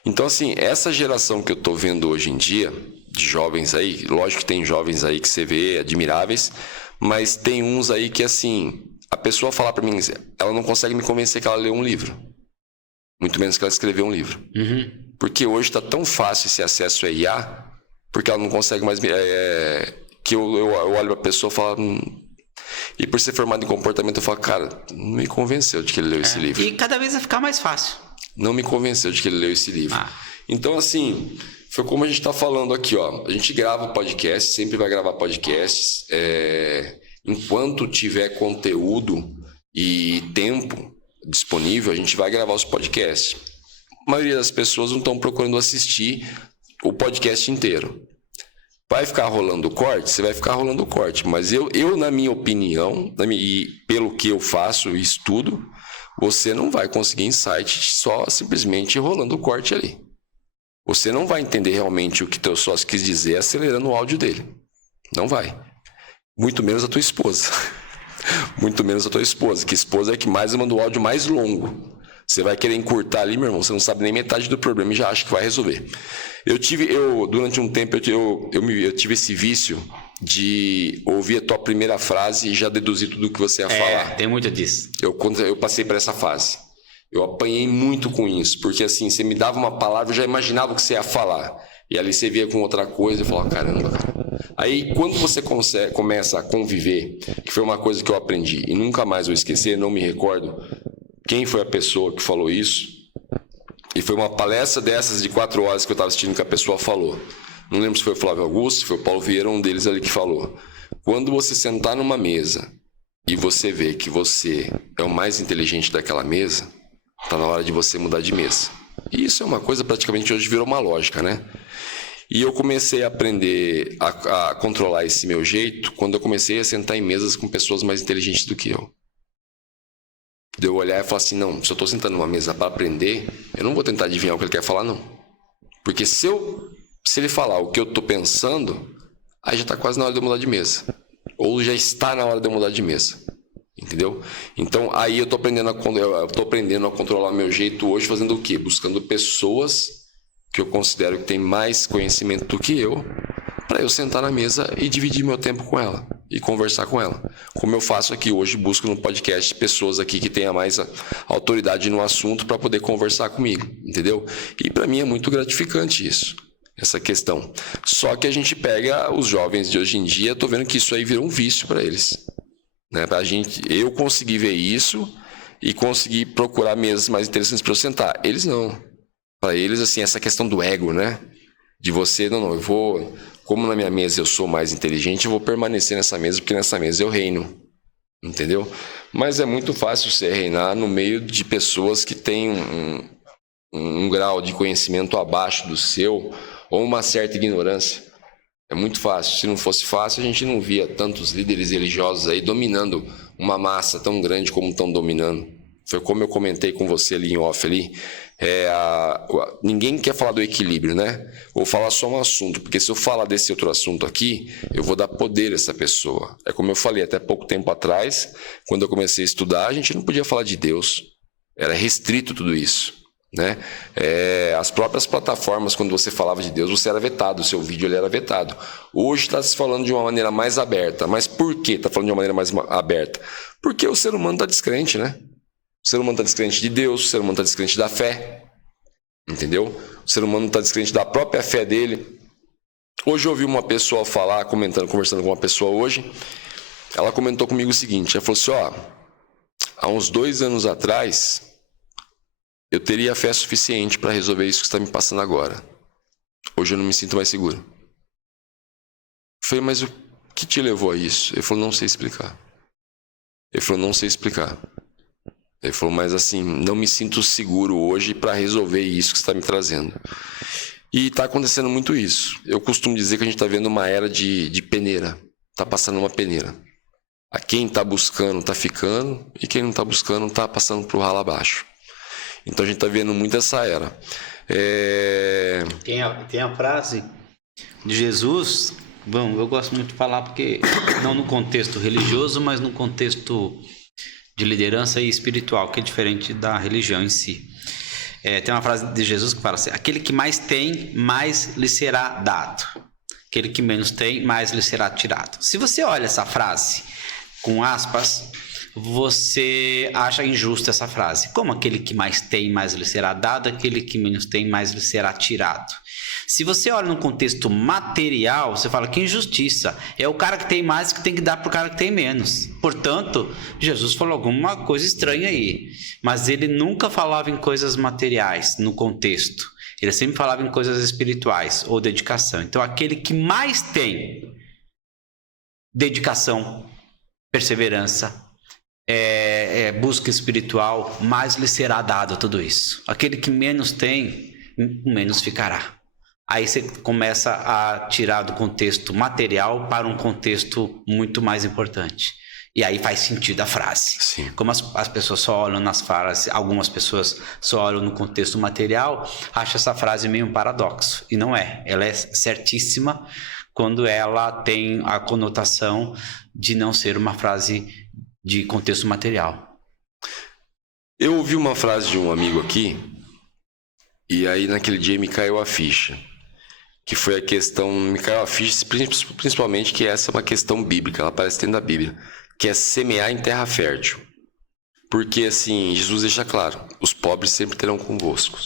Então, assim, essa geração que eu tô vendo hoje em dia, de jovens aí, lógico que tem jovens aí que você vê admiráveis, mas tem uns aí que, assim, a pessoa falar pra mim, ela não consegue me convencer que ela leu um livro. Muito menos que ela escreveu um livro. Uhum. Porque hoje tá tão fácil esse acesso a IA, porque ela não consegue mais... que eu olho pra pessoa e falo... E por ser formado em comportamento, eu falo, cara, não me convenceu de que ele leu esse livro. E cada vez vai ficar mais fácil. Não me convenceu de que ele leu esse livro. Então, assim, foi como a gente está falando aqui, ó. A gente grava podcast, sempre vai gravar podcasts. Enquanto tiver conteúdo e tempo disponível, a gente vai gravar os podcasts. A maioria das pessoas não estão procurando assistir o podcast inteiro. Vai ficar rolando o corte? Você vai ficar rolando o corte. Mas eu na minha opinião, e pelo que eu faço e estudo, você não vai conseguir insight só simplesmente rolando o corte ali. Você não vai entender realmente o que teu sócio quis dizer acelerando o áudio dele. Não vai. Muito menos a tua esposa. Muito menos a tua esposa. Que esposa é que mais manda o áudio mais longo. Você vai querer encurtar ali, meu irmão, você não sabe nem metade do problema e já acha que vai resolver. Durante um tempo, eu tive esse vício de ouvir a tua primeira frase e já deduzir tudo o que você ia falar. Tem muito disso. Eu passei por essa fase. Eu apanhei muito com isso, porque assim, você me dava uma palavra, eu já imaginava o que você ia falar. E ali você via com outra coisa e falava, caramba, cara. Aí, quando você começa a conviver, que foi uma coisa que eu aprendi e nunca mais vou esquecer, não me recordo quem foi a pessoa que falou isso. E foi uma palestra dessas de 4 horas que eu estava assistindo que a pessoa falou. Não lembro se foi o Flávio Augusto, se foi o Paulo Vieira, um deles ali que falou. Quando você sentar numa mesa e você vê que você é o mais inteligente daquela mesa, tá na hora de você mudar de mesa. E isso é uma coisa praticamente hoje virou uma lógica, né? E eu comecei a aprender a controlar esse meu jeito quando eu comecei a sentar em mesas com pessoas mais inteligentes do que eu. De eu olhar e falar assim, não, se eu tô sentando numa mesa para aprender, eu não vou tentar adivinhar o que ele quer falar, não. Porque se ele falar o que eu tô pensando, aí já tá quase na hora de eu mudar de mesa. Ou já está na hora de eu mudar de mesa. Entendeu? Então, aí eu tô aprendendo a controlar o meu jeito hoje, fazendo o quê? Buscando pessoas que eu considero que têm mais conhecimento do que eu, para eu sentar na mesa e dividir meu tempo com ela e conversar com ela. Como eu faço aqui hoje, busco no podcast pessoas aqui que tenham mais autoridade no assunto para poder conversar comigo, entendeu? E para mim é muito gratificante isso, essa questão. Só que a gente pega os jovens de hoje em dia, tô vendo que isso aí virou um vício para eles. Né? Eu consegui ver isso e consegui procurar mesas mais interessantes para eu sentar. Eles não. Para eles, assim, essa questão do ego, né? De você, não, eu vou... Como na minha mesa eu sou mais inteligente, eu vou permanecer nessa mesa, porque nessa mesa eu reino. Entendeu? Mas é muito fácil você reinar no meio de pessoas que têm um grau de conhecimento abaixo do seu, ou uma certa ignorância. É muito fácil. Se não fosse fácil, a gente não via tantos líderes religiosos aí dominando uma massa tão grande como estão dominando. Foi como eu comentei com você ali em off ali. Ninguém quer falar do equilíbrio, né? Vou falar só um assunto, porque se eu falar desse outro assunto aqui, eu vou dar poder a essa pessoa. É como eu falei até pouco tempo atrás, quando eu comecei a estudar, a gente não podia falar de Deus. Era restrito tudo isso. Né? As próprias plataformas, quando você falava de Deus, você era vetado, o seu vídeo ele era vetado. Hoje está se falando de uma maneira mais aberta. Mas por que está falando de uma maneira mais aberta? Porque o ser humano está descrente, né? O ser humano está descrente de Deus, o ser humano está descrente da fé, entendeu? O ser humano está descrente da própria fé dele. Hoje eu ouvi uma pessoa falar, conversando com uma pessoa hoje, ela comentou comigo o seguinte, ela falou assim, há uns 2 anos atrás eu teria fé suficiente para resolver isso que está me passando agora. Hoje eu não me sinto mais seguro. Eu falei, mas o que te levou a isso? Ele falou, não sei explicar. Ele falou, não sei explicar. Ele falou, mas assim, não me sinto seguro hoje para resolver isso que você está me trazendo. E está acontecendo muito isso. Eu costumo dizer que a gente está vendo uma era de peneira. Está passando uma peneira. A quem está buscando está ficando e quem não está buscando está passando para o ralo abaixo. Então a gente está vendo muito essa era. Tem a frase de Jesus, bom, eu gosto muito de falar porque não no contexto religioso, mas no contexto de liderança e espiritual, que é diferente da religião em si. Tem uma frase de Jesus que fala assim, aquele que mais tem, mais lhe será dado. Aquele que menos tem, mais lhe será tirado. Se você olha essa frase com aspas, você acha injusta essa frase. Como aquele que mais tem, mais lhe será dado, aquele que menos tem, mais lhe será tirado. Se você olha no contexto material, você fala que injustiça. É o cara que tem mais que tem que dar para o cara que tem menos. Portanto, Jesus falou alguma coisa estranha aí. Mas ele nunca falava em coisas materiais no contexto. Ele sempre falava em coisas espirituais ou dedicação. Então, aquele que mais tem dedicação, perseverança, busca espiritual, mais lhe será dado tudo isso. Aquele que menos tem, menos ficará. Aí você começa a tirar do contexto material para um contexto muito mais importante. E aí faz sentido a frase. Sim. Como as pessoas só olham nas frases, algumas pessoas só olham no contexto material, acham essa frase meio um paradoxo. E não é. Ela é certíssima quando ela tem a conotação de não ser uma frase de contexto material. Eu ouvi uma frase de um amigo aqui, e aí naquele dia me caiu a ficha. Que foi a questão, me caiu a ficha, principalmente que essa é uma questão bíblica, ela aparece dentro da Bíblia, que é semear em terra fértil. Porque assim, Jesus deixa claro, os pobres sempre terão convosco.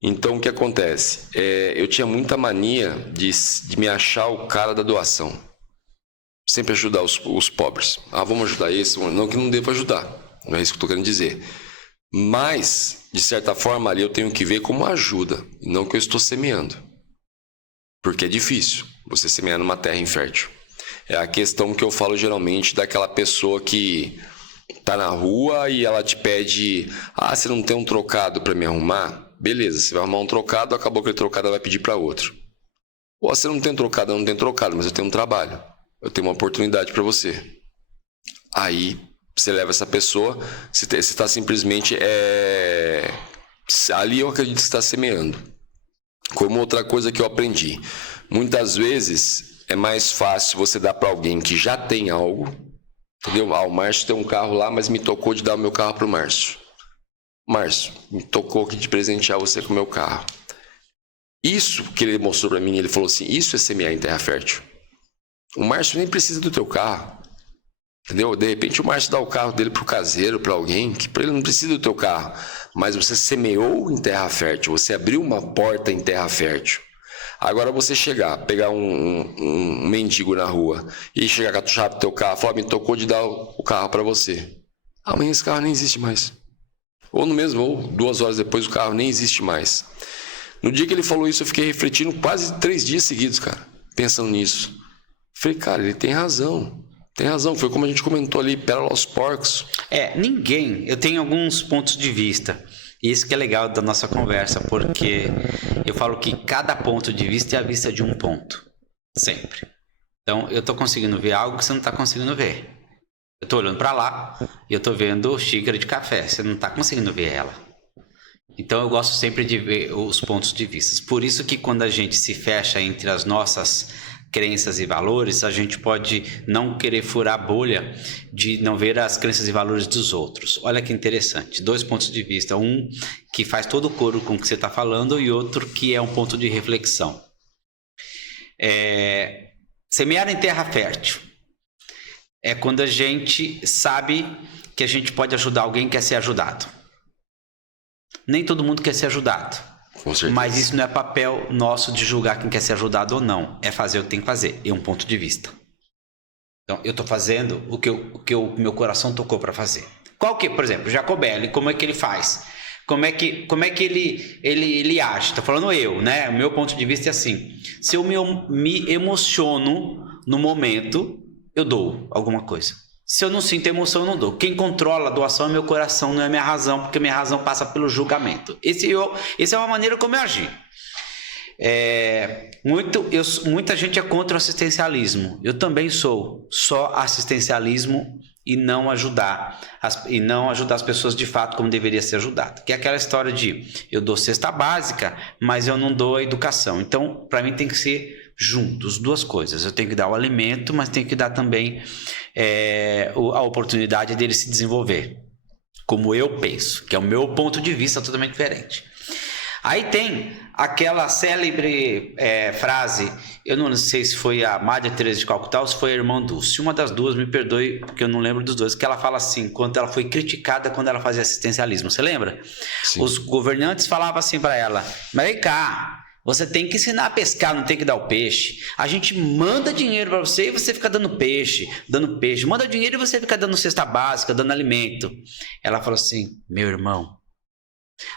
Então o que acontece? Eu tinha muita mania de me achar o cara da doação. Sempre ajudar os pobres. Vamos ajudar esse, não que não devo ajudar, não é isso que eu estou querendo dizer. Mas, de certa forma, ali eu tenho que ver como ajuda, não que eu estou semeando. Porque é difícil você semear numa terra infértil. É a questão que eu falo geralmente daquela pessoa que está na rua e ela te pede, você não tem um trocado para me arrumar? Beleza, você vai arrumar um trocado, acabou aquele trocado, ela vai pedir para outro. Ou você não tem trocado, eu não tenho trocado, mas eu tenho um trabalho. Eu tenho uma oportunidade para você. Aí Você leva essa pessoa, você está simplesmente... Ali eu acredito que você está semeando. Como outra coisa que eu aprendi. Muitas vezes é mais fácil você dar para alguém que já tem algo. Entendeu? O Márcio tem um carro lá, mas me tocou de dar o meu carro para o Márcio. Márcio, me tocou aqui de presentear você com o meu carro. Isso que ele mostrou para mim, ele falou assim, isso é semear em terra fértil. O Márcio nem precisa do teu carro. Entendeu? De repente o Márcio dá o carro dele pro caseiro, para alguém, que para ele não precisa do teu carro. Mas você semeou em terra fértil, você abriu uma porta em terra fértil. Agora você pegar um mendigo na rua e chegar com a chave do teu carro, falar, me tocou de dar o carro para você. Amanhã esse carro nem existe mais. Ou 2 horas depois o carro nem existe mais. No dia que ele falou isso, eu fiquei refletindo quase 3 dias seguidos, cara, pensando nisso. Falei, cara, ele tem razão. Tem razão, foi como a gente comentou ali, pérola aos porcos. Eu tenho alguns pontos de vista. E isso que é legal da nossa conversa, porque eu falo que cada ponto de vista é a vista de um ponto. Sempre. Então, eu tô conseguindo ver algo que você não tá conseguindo ver. Eu tô olhando para lá e eu tô vendo xícara de café. Você não tá conseguindo ver ela. Então, eu gosto sempre de ver os pontos de vista. Por isso que quando a gente se fecha entre as nossas crenças e valores, a gente pode não querer furar a bolha de não ver as crenças e valores dos outros. Olha que interessante, 2 pontos de vista, um que faz todo o coro com o que você está falando e outro que é um ponto de reflexão. Semear em terra fértil é quando a gente sabe que a gente pode ajudar alguém que quer ser ajudado. Nem todo mundo quer ser ajudado. Mas isso não é papel nosso de julgar quem quer ser ajudado ou não. É fazer o que tem que fazer. É um ponto de vista. Então, eu estou fazendo o que o meu coração tocou para fazer. Qual que, por exemplo, Jacobelli, como é que ele faz? Como é que ele age? Estou falando eu, né? O meu ponto de vista é assim. Se eu me emociono no momento, eu dou alguma coisa. Se eu não sinto emoção, eu não dou. Quem controla a doação é meu coração, não é minha razão, porque minha razão passa pelo julgamento. Essa é uma maneira como eu agi. Muita gente é contra o assistencialismo. Eu também sou. Só assistencialismo e não ajudar as pessoas de fato como deveria ser ajudado. Que é aquela história de eu dou cesta básica, mas eu não dou a educação. Então, para mim tem que ser juntos, 2 coisas. Eu tenho que dar o alimento, mas tenho que dar também a oportunidade dele se desenvolver. Como eu penso, que é o meu ponto de vista totalmente diferente. Aí tem aquela célebre frase, eu não sei se foi a Madre Teresa de Calcutá ou se foi a irmã Dulce. Uma das duas, me perdoe, porque eu não lembro dos dois, que ela fala assim, quando ela foi criticada quando ela fazia assistencialismo. Você lembra? Sim. Os governantes falavam assim para ela, mas vem cá, você tem que ensinar a pescar, não tem que dar o peixe. A gente manda dinheiro para você e você fica dando peixe. Manda dinheiro e você fica dando cesta básica, dando alimento. Ela falou assim, meu irmão,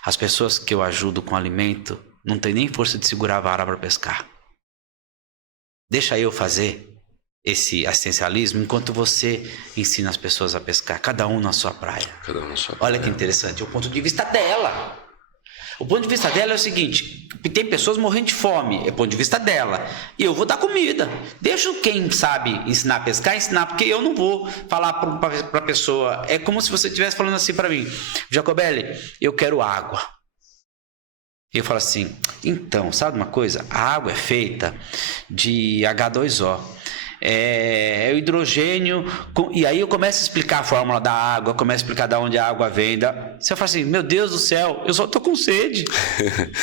as pessoas que eu ajudo com alimento não tem nem força de segurar a vara para pescar. Deixa eu fazer esse assistencialismo enquanto você ensina as pessoas a pescar, cada um na sua praia. Olha que interessante, o ponto de vista dela. O ponto de vista dela é o seguinte, tem pessoas morrendo de fome, é o ponto de vista dela. E eu vou dar comida. Deixa quem sabe ensinar a pescar, ensinar, porque eu não vou falar para a pessoa. É como se você estivesse falando assim para mim, Jacobelli, eu quero água. E eu falo assim, então, sabe uma coisa? A água é feita de H2O. É o hidrogênio, e aí eu começo a explicar a fórmula da água, começo a explicar de onde a água vem. Você fala assim, meu Deus do céu, eu só tô com sede.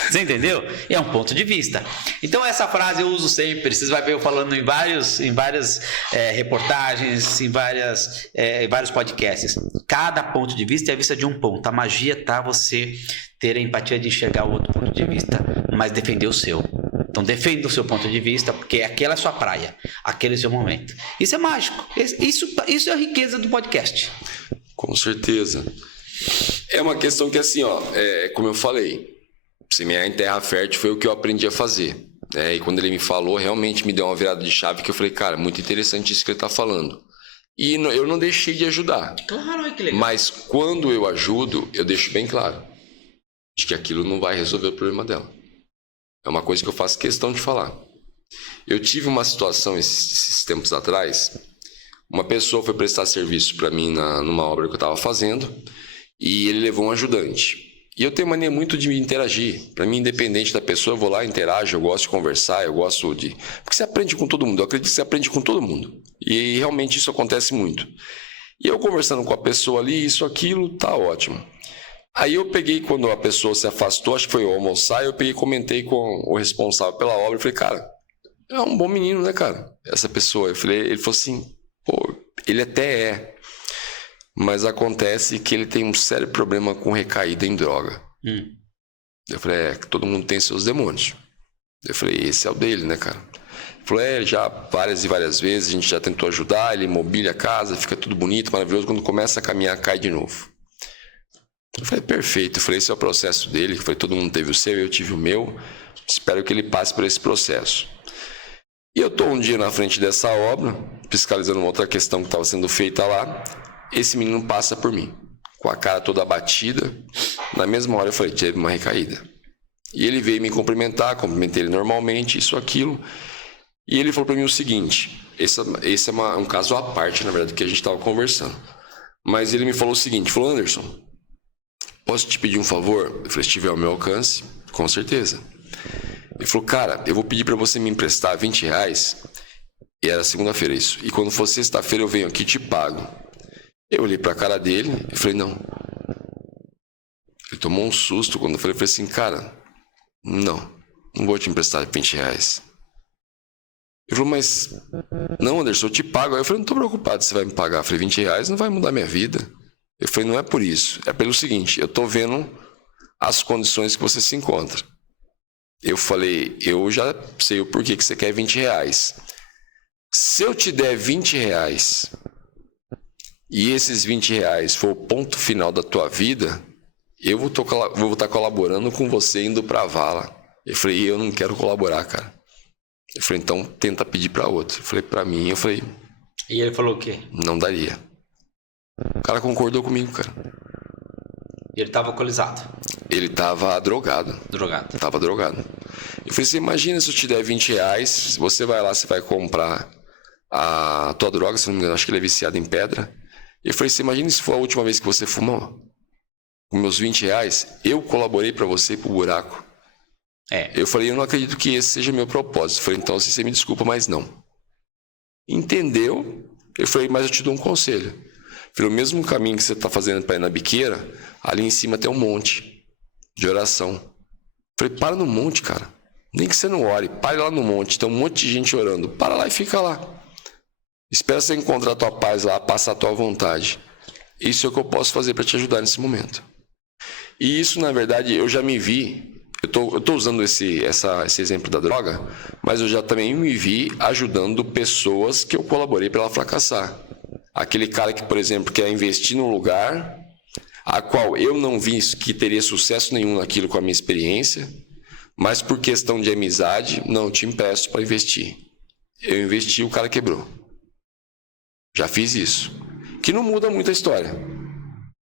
Você entendeu? É um ponto de vista. Então essa frase eu uso sempre, vocês vão ver eu falando em várias reportagens, em vários podcasts. Cada ponto de vista é a vista de um ponto. A magia tá você ter a empatia de enxergar o outro ponto de vista, mas defender o seu. Então defenda o seu ponto de vista, porque aquela é a sua praia, aquele é o seu momento. Isso é mágico, isso é a riqueza do podcast. Com certeza. É uma questão que assim, como eu falei, semear em terra fértil foi o que eu aprendi a fazer. E quando ele me falou, realmente me deu uma virada de chave que eu falei, cara, muito interessante isso que ele está falando. E eu não deixei de ajudar. Claro, que legal. Mas quando eu ajudo, eu deixo bem claro de que aquilo não vai resolver o problema dela. É uma coisa que eu faço questão de falar. Eu tive uma situação esses tempos atrás, Uma pessoa foi prestar serviço para mim numa obra que eu estava fazendo e ele levou um ajudante. E eu tenho mania muito de interagir. Para mim, independente da pessoa, eu vou lá, interajo, eu gosto de conversar, eu gosto de... Porque você aprende com todo mundo, eu acredito que você aprende com todo mundo. E realmente isso acontece muito. E eu conversando com a pessoa ali, isso, aquilo, tá ótimo. Aí eu peguei, quando a pessoa se afastou, acho que foi eu almoçar, eu peguei e comentei com o responsável pela obra, eu falei, cara, é um bom menino, né, cara? Essa pessoa. Ele falou assim, pô, ele até é, mas acontece que ele tem um sério problema com recaída em droga. Eu falei, todo mundo tem seus demônios. Eu falei, esse é o dele, né, cara? Ele falou, já várias e várias vezes a gente já tentou ajudar, ele mobília a casa, fica tudo bonito, maravilhoso, quando começa a caminhar, cai de novo. Eu falei, perfeito. Eu falei, esse é o processo dele. Eu falei, todo mundo teve o seu, eu tive o meu. Espero que ele passe por esse processo. E eu estou um dia na frente dessa obra, fiscalizando uma outra questão que estava sendo feita lá. Esse menino passa por mim, com a cara toda abatida. Na mesma hora eu falei, teve uma recaída. E ele veio me cumprimentar, cumprimentei ele normalmente, isso, aquilo. E ele falou para mim o seguinte, esse é um caso à parte, na verdade, que a gente estava conversando. Mas ele me falou o seguinte, falou, Anderson, posso te pedir um favor? Eu falei, se tiver ao meu alcance, com certeza. Ele falou, cara, eu vou pedir para você me emprestar R$20. E era segunda-feira isso. E quando for sexta-feira eu venho aqui e te pago. Eu olhei para a cara dele e falei, não. Ele tomou um susto quando eu falei assim, cara, não vou te emprestar R$20. Ele falou, mas, não, Anderson, eu te pago. Aí eu falei, não tô preocupado se você vai me pagar. Eu falei, R$20 não vai mudar minha vida. Eu falei, não é por isso, é pelo seguinte, eu tô vendo as condições que você se encontra. Eu falei, eu já sei o porquê que você quer R$20. Se eu te der R$20 e esses R$20 for o ponto final da tua vida, eu vou estar colaborando com você indo pra vala. Eu falei, eu não quero colaborar, cara. Eu falei, então tenta pedir pra outro. Eu falei, pra mim, eu falei... E ele falou o quê? Não daria. O cara concordou comigo, cara. E ele tava alcoolizado? Ele tava drogado. Drogado. Tava drogado. Eu falei, você imagina se eu te der R$20, você vai lá, você vai comprar a tua droga, se não me engano, acho que ele é viciado em pedra. Eu falei, você imagina se for a última vez que você fumou? Com meus R$20, eu colaborei pra você ir pro buraco. Eu falei, eu não acredito que esse seja meu propósito. Eu falei, então você me desculpa, mas não. Entendeu? Eu falei, mas eu te dou um conselho. Pelo mesmo caminho que você está fazendo para ir na biqueira, ali em cima tem um monte de oração. Falei, para no monte, cara. Nem que você não ore, pare lá no monte. Tem um monte de gente orando. Para lá e fica lá. Espera você encontrar a tua paz lá, passar a tua vontade. Isso é o que eu posso fazer para te ajudar nesse momento. E isso, na verdade, eu já me vi... Eu tô usando esse exemplo da droga, mas eu já também me vi ajudando pessoas que eu colaborei para ela fracassar. Aquele cara que, por exemplo, quer investir num lugar a qual eu não vi que teria sucesso nenhum naquilo com a minha experiência, mas por questão de amizade, não, eu te empresto para investir. Eu investi e o cara quebrou. Já fiz isso. Que não muda muito a história.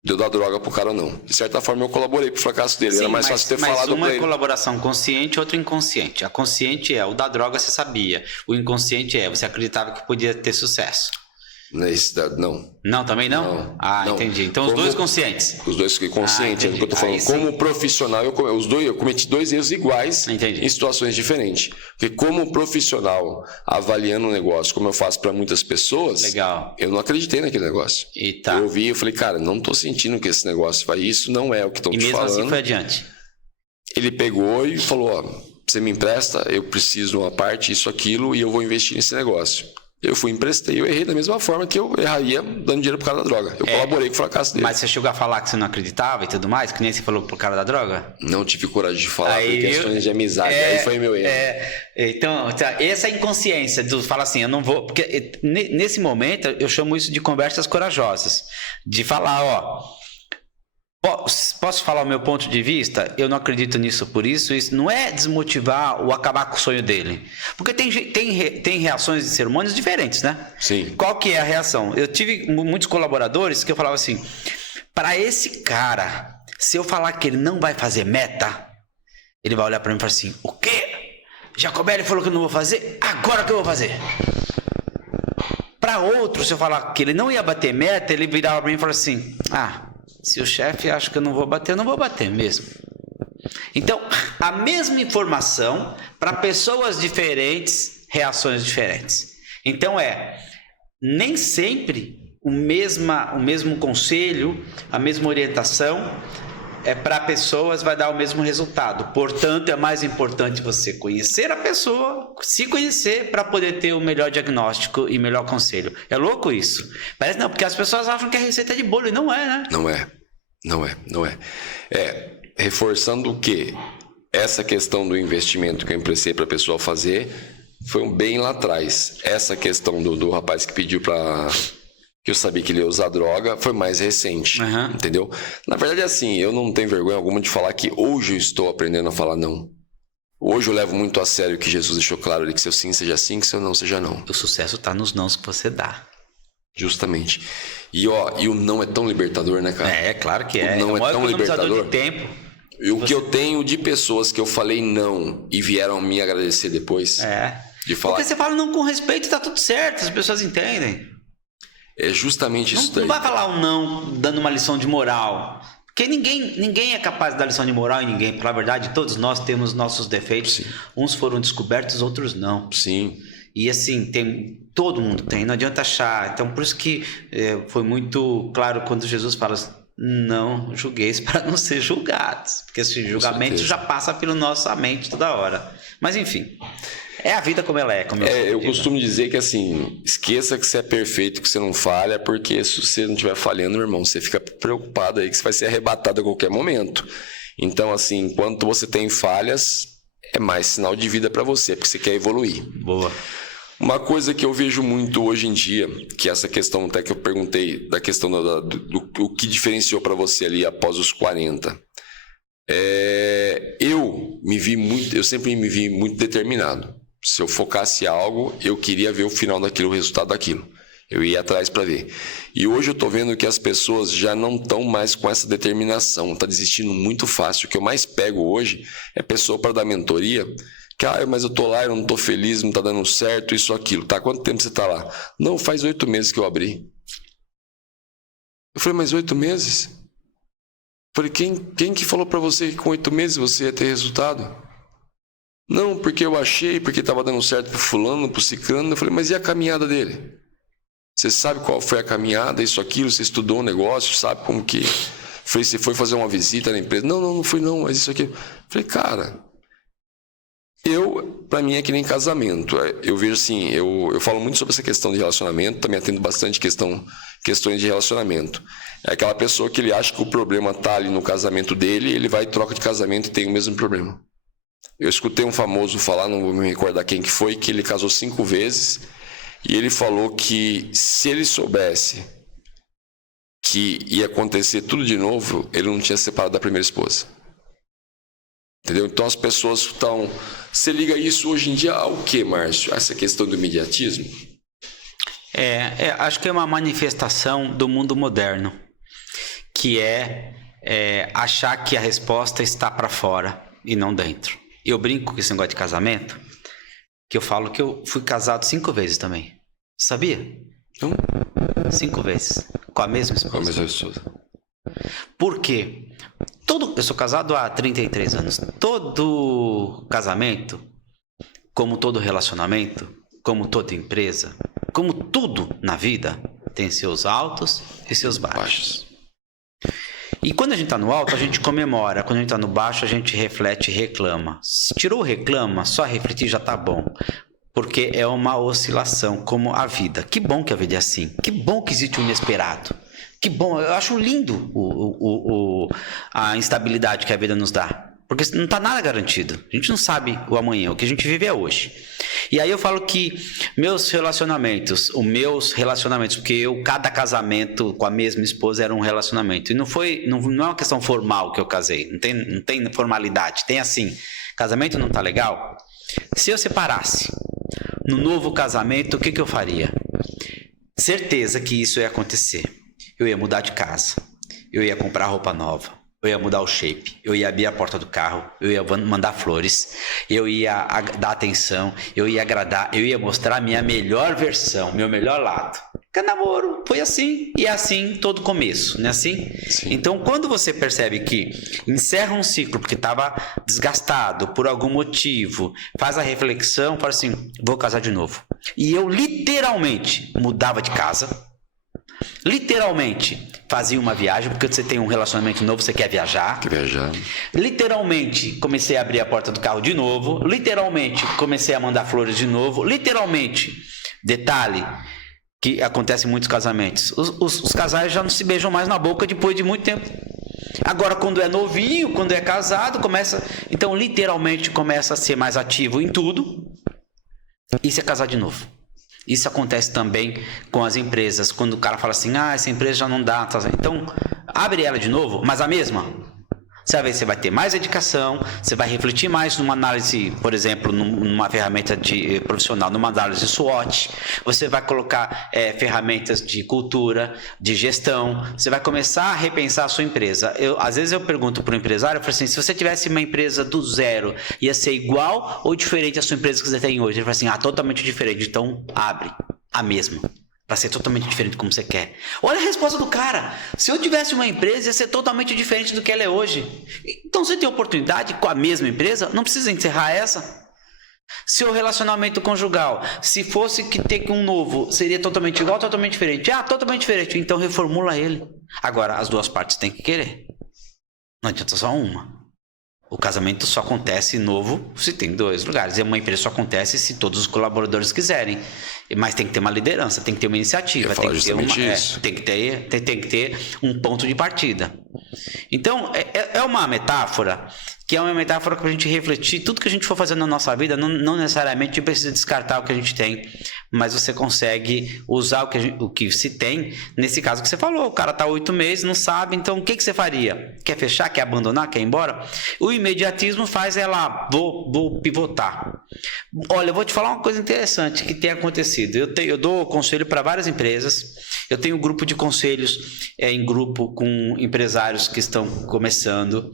De eu dar droga pro cara ou não. De certa forma eu colaborei pro fracasso dele. Sim, era mais fácil ter falado uma pra ele. Colaboração consciente e outra inconsciente. A consciente é o da droga você sabia. O inconsciente é você acreditava que podia ter sucesso. Não. Não, também não? Não. Entendi. Então os dois conscientes. Os dois conscientes, é o que eu tô falando. Como profissional, eu cometi 2 erros iguais em situações diferentes. Porque como profissional, avaliando um negócio, como eu faço para muitas pessoas, eu não acreditei naquele negócio. Eu ouvi e falei, cara, não tô sentindo que esse negócio vai, isso não é o que estão te falando. E mesmo assim foi adiante. Ele pegou e falou, você me empresta, eu preciso de uma parte, isso, aquilo, e eu vou investir nesse negócio. Eu fui emprestei, eu errei da mesma forma que eu erraria dando dinheiro pro cara da droga. Eu colaborei com o fracasso dele. Mas você chegou a falar que você não acreditava e tudo mais? Que nem você falou pro cara da droga? Não tive coragem de falar por questões de amizade. Aí foi meu erro. Então, essa inconsciência do fala assim, eu não vou... Porque nesse momento, eu chamo isso de conversas corajosas. De falar, posso falar o meu ponto de vista? Eu não acredito nisso por isso. Isso não é desmotivar ou acabar com o sonho dele. Porque tem reações de seres humanos diferentes, né? Sim. Qual que é a reação? Eu tive muitos colaboradores que eu falava assim, para esse cara, se eu falar que ele não vai fazer meta, ele vai olhar para mim e falar assim, o quê? Jacobelli falou que eu não vou fazer? Agora que eu vou fazer. Para Para outro, se eu falar que ele não ia bater meta, ele virava para mim e falava assim: se o chefe acha que eu não vou bater, eu não vou bater mesmo. Então, a mesma informação para pessoas diferentes, reações diferentes. Então nem sempre o mesmo conselho, a mesma orientação para pessoas vai dar o mesmo resultado. Portanto, é mais importante você conhecer a pessoa, se conhecer para poder ter o melhor diagnóstico e melhor conselho. É louco isso? Parece não, porque as pessoas acham que é receita de bolo e não é, né? Não é. Reforçando o quê? Essa questão do investimento que eu emprestei para a pessoa fazer foi um bem lá atrás. Essa questão do rapaz que pediu para... que eu sabia que ele ia usar droga, foi mais recente, entendeu? Na verdade, assim, eu não tenho vergonha alguma de falar que hoje eu estou aprendendo a falar não. Hoje eu levo muito a sério que Jesus deixou claro que seu sim seja sim, que seu não seja não. O sucesso está nos nãos que você dá. Justamente. E o não é tão libertador, né, cara? É claro que é. O não é tão libertador. De tempo. E o que eu tenho de pessoas que eu falei não e vieram me agradecer depois. De falar... Porque você fala não com respeito e tá tudo certo, as pessoas entendem. É justamente isso daí. Não vai falar um não dando uma lição de moral. Porque ninguém é capaz de dar lição de moral em ninguém. Pela verdade, todos nós temos nossos defeitos. Sim. Uns foram descobertos, outros não. Sim. E assim, todo mundo tem, não adianta achar. Então, por isso que foi muito claro quando Jesus fala: não julgueis para não ser julgados. Porque esse julgamento já passa pela nossa mente toda hora. Mas enfim... É a vida como ela é. Eu costumo dizer que assim, esqueça que você é perfeito, que você não falha, porque se você não estiver falhando, meu irmão, você fica preocupado aí que você vai ser arrebatado a qualquer momento. Então, assim, enquanto você tem falhas, é mais sinal de vida para você, porque você quer evoluir. Boa. Uma coisa que eu vejo muito hoje em dia, que essa questão até que eu perguntei, da questão do que diferenciou para você ali após os 40. Eu sempre me vi muito determinado. Se eu focasse algo, eu queria ver o final daquilo, o resultado daquilo. Eu ia atrás para ver. E hoje eu tô vendo que as pessoas já não estão mais com essa determinação. Tá desistindo muito fácil. O que eu mais pego hoje é pessoa para dar mentoria. Que, mas eu tô lá, eu não tô feliz, não tá dando certo, isso, aquilo. Tá, quanto tempo você tá lá? Não, faz 8 meses que eu abri. Eu falei, mas 8 meses? Eu falei, quem que falou para você que com 8 meses você ia ter resultado? Não, porque eu achei, porque estava dando certo pro fulano, pro ciclano. Eu falei, mas e a caminhada dele? Você sabe qual foi a caminhada, isso, aquilo? Você estudou o negócio, sabe como que... Você foi fazer uma visita na empresa? Não fui não, mas isso aqui... Eu falei, cara... Para mim é que nem casamento. Eu vejo assim, eu falo muito sobre essa questão de relacionamento, também atendo bastante questões de relacionamento. É aquela pessoa que ele acha que o problema está ali no casamento dele, ele vai, troca de casamento e tem o mesmo problema. Eu escutei um famoso falar, não vou me recordar quem que foi, que ele casou 5 vezes e ele falou que se ele soubesse que ia acontecer tudo de novo, ele não tinha separado da primeira esposa. Entendeu? Então as pessoas estão... Você liga isso hoje em dia ao quê, Márcio? Essa questão do imediatismo? Acho que é uma manifestação do mundo moderno, que é achar que a resposta está para fora e não dentro. Eu brinco com esse negócio de casamento, que eu falo que eu fui casado 5 vezes também. Sabia? 5 vezes. Com a mesma esposa. Com a mesma esposa. Por quê? Eu sou casado há 33 anos. Todo casamento, como todo relacionamento, como toda empresa, como tudo na vida, tem seus altos e seus baixos. E quando a gente está no alto, a gente comemora. Quando a gente está no baixo, a gente reflete e reclama. Se tirou o reclama, só refletir já está bom. Porque é uma oscilação, como a vida. Que bom que a vida é assim. Que bom que existe o inesperado. Que bom. Eu acho lindo a instabilidade que a vida nos dá. Porque não está nada garantido. A gente não sabe o amanhã. O que a gente vive é hoje. E aí eu falo que meus relacionamentos, porque cada casamento com a mesma esposa era um relacionamento. E não é uma questão formal que eu casei. Não tem formalidade. Tem assim, casamento não tá legal? Se eu separasse no novo casamento, o que eu faria? Certeza que isso ia acontecer. Eu ia mudar de casa. Eu ia comprar roupa nova. eu ia mudar o shape, eu ia abrir a porta do carro, eu ia mandar flores, eu ia dar atenção, eu ia agradar, eu ia mostrar a minha melhor versão, meu melhor lado. Porque namoro foi assim, e é assim todo começo, não é assim? Sim. Então, quando você percebe que encerra um ciclo porque estava desgastado por algum motivo, faz a reflexão, fala assim, vou casar de novo. E eu literalmente mudava de casa, literalmente fazia uma viagem, porque você tem um relacionamento novo, você quer viajar. Quer viajar. Literalmente comecei a abrir a porta do carro de novo, literalmente comecei a mandar flores de novo, literalmente, detalhe, que acontece em muitos casamentos, os casais já não se beijam mais na boca depois de muito tempo. Agora, quando é novinho, quando é casado, começa... Então, literalmente, começa a ser mais ativo em tudo. Isso é casar de novo. Isso acontece também com as empresas. Quando o cara fala assim, essa empresa já não dá. Então, abre ela de novo, mas a mesma. Você vai ter mais dedicação, você vai refletir mais numa análise, por exemplo, numa ferramenta profissional, numa análise SWOT. Você vai colocar ferramentas de cultura, de gestão. Você vai começar a repensar a sua empresa. Às vezes eu pergunto para o empresário, eu falo assim, se você tivesse uma empresa do zero, ia ser igual ou diferente à sua empresa que você tem hoje? Ele fala assim, totalmente diferente. Então, abre a mesma. Para ser totalmente diferente como você quer. Olha a resposta do cara. Se eu tivesse uma empresa, ia ser totalmente diferente do que ela é hoje. Então, você tem oportunidade com a mesma empresa, não precisa encerrar essa. Seu relacionamento conjugal, se fosse que ter um novo, seria totalmente igual ou totalmente diferente? Totalmente diferente. Então, reformula ele. Agora, as duas partes têm que querer. Não adianta só uma. O casamento só acontece novo se tem dois lugares. E uma empresa só acontece se todos os colaboradores quiserem. Mas tem que ter uma liderança, tem que ter uma iniciativa, tem que ter um ponto de partida. Então, é uma metáfora que é uma metáfora para a gente refletir. Tudo que a gente for fazer na nossa vida, não necessariamente precisa descartar o que a gente tem, mas você consegue usar o que se tem. Nesse caso que você falou, o cara está 8 meses, não sabe, então o que você faria? Quer fechar, quer abandonar, quer ir embora? O imediatismo faz vou pivotar. Olha, eu vou te falar uma coisa interessante que tem acontecido. Eu dou conselho para várias empresas, eu tenho um grupo de conselhos em grupo com empresários que estão começando.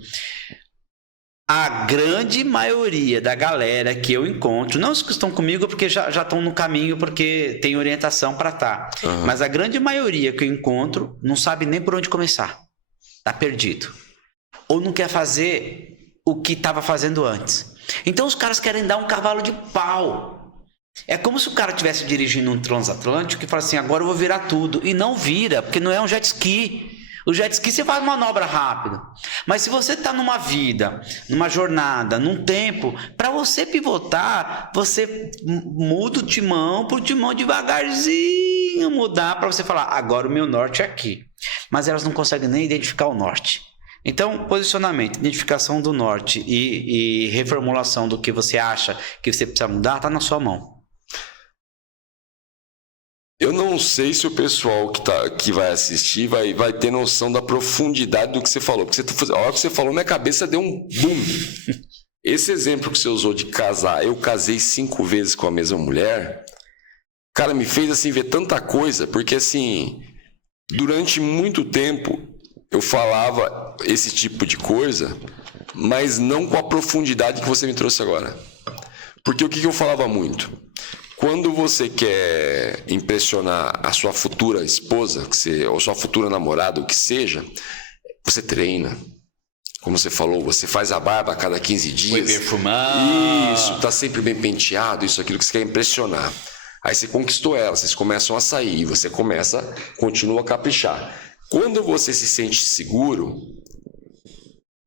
A grande maioria da galera que eu encontro, não os que estão comigo porque já estão no caminho, porque tem orientação para estar, mas a grande maioria que eu encontro não sabe nem por onde começar, está perdido, ou não quer fazer o que estava fazendo antes. Então os caras querem dar um cavalo de pau. É como se o cara estivesse dirigindo um transatlântico e fala assim, agora eu vou virar tudo, e não vira, porque não é um jet ski. O jet ski você faz manobra rápida, mas se você está numa vida, numa jornada, num tempo, para você pivotar, você muda o timão para o timão devagarzinho mudar, para você falar, agora o meu norte é aqui. Mas elas não conseguem nem identificar o norte. Então, posicionamento, identificação do norte e reformulação do que você acha que você precisa mudar, está na sua mão. Eu não sei se o pessoal que vai assistir vai ter noção da profundidade do que você falou. Porque a hora que você falou, minha cabeça deu um boom. Esse exemplo que você usou de casar, eu casei 5 vezes com a mesma mulher, cara, me fez assim ver tanta coisa, porque assim, durante muito tempo eu falava esse tipo de coisa, mas não com a profundidade que você me trouxe agora. Porque o que eu falava muito? Quando você quer impressionar a sua futura esposa, ou sua futura namorada, o que seja, você treina. Como você falou, você faz a barba a cada 15 dias. Foi perfumar. Isso, tá sempre bem penteado, isso, aquilo que você quer impressionar. Aí você conquistou ela, vocês começam a sair, você continua a caprichar. Quando você se sente seguro,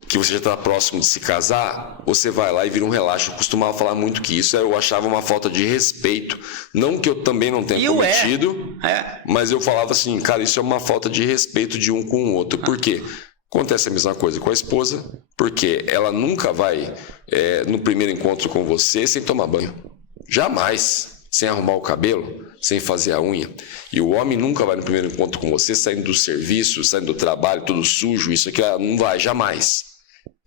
que você já está próximo de se casar, você vai lá e vira um relaxo. Eu costumava falar muito que isso eu achava uma falta de respeito. Não que eu também não tenha cometido, mas eu falava assim, cara, isso é uma falta de respeito de um com o outro. Por quê? Acontece a mesma coisa com a esposa, porque ela nunca vai no primeiro encontro com você sem tomar banho. Jamais. Sem arrumar o cabelo, sem fazer a unha. E o homem nunca vai no primeiro encontro com você saindo do serviço, saindo do trabalho, todo sujo, isso aqui, não vai, jamais.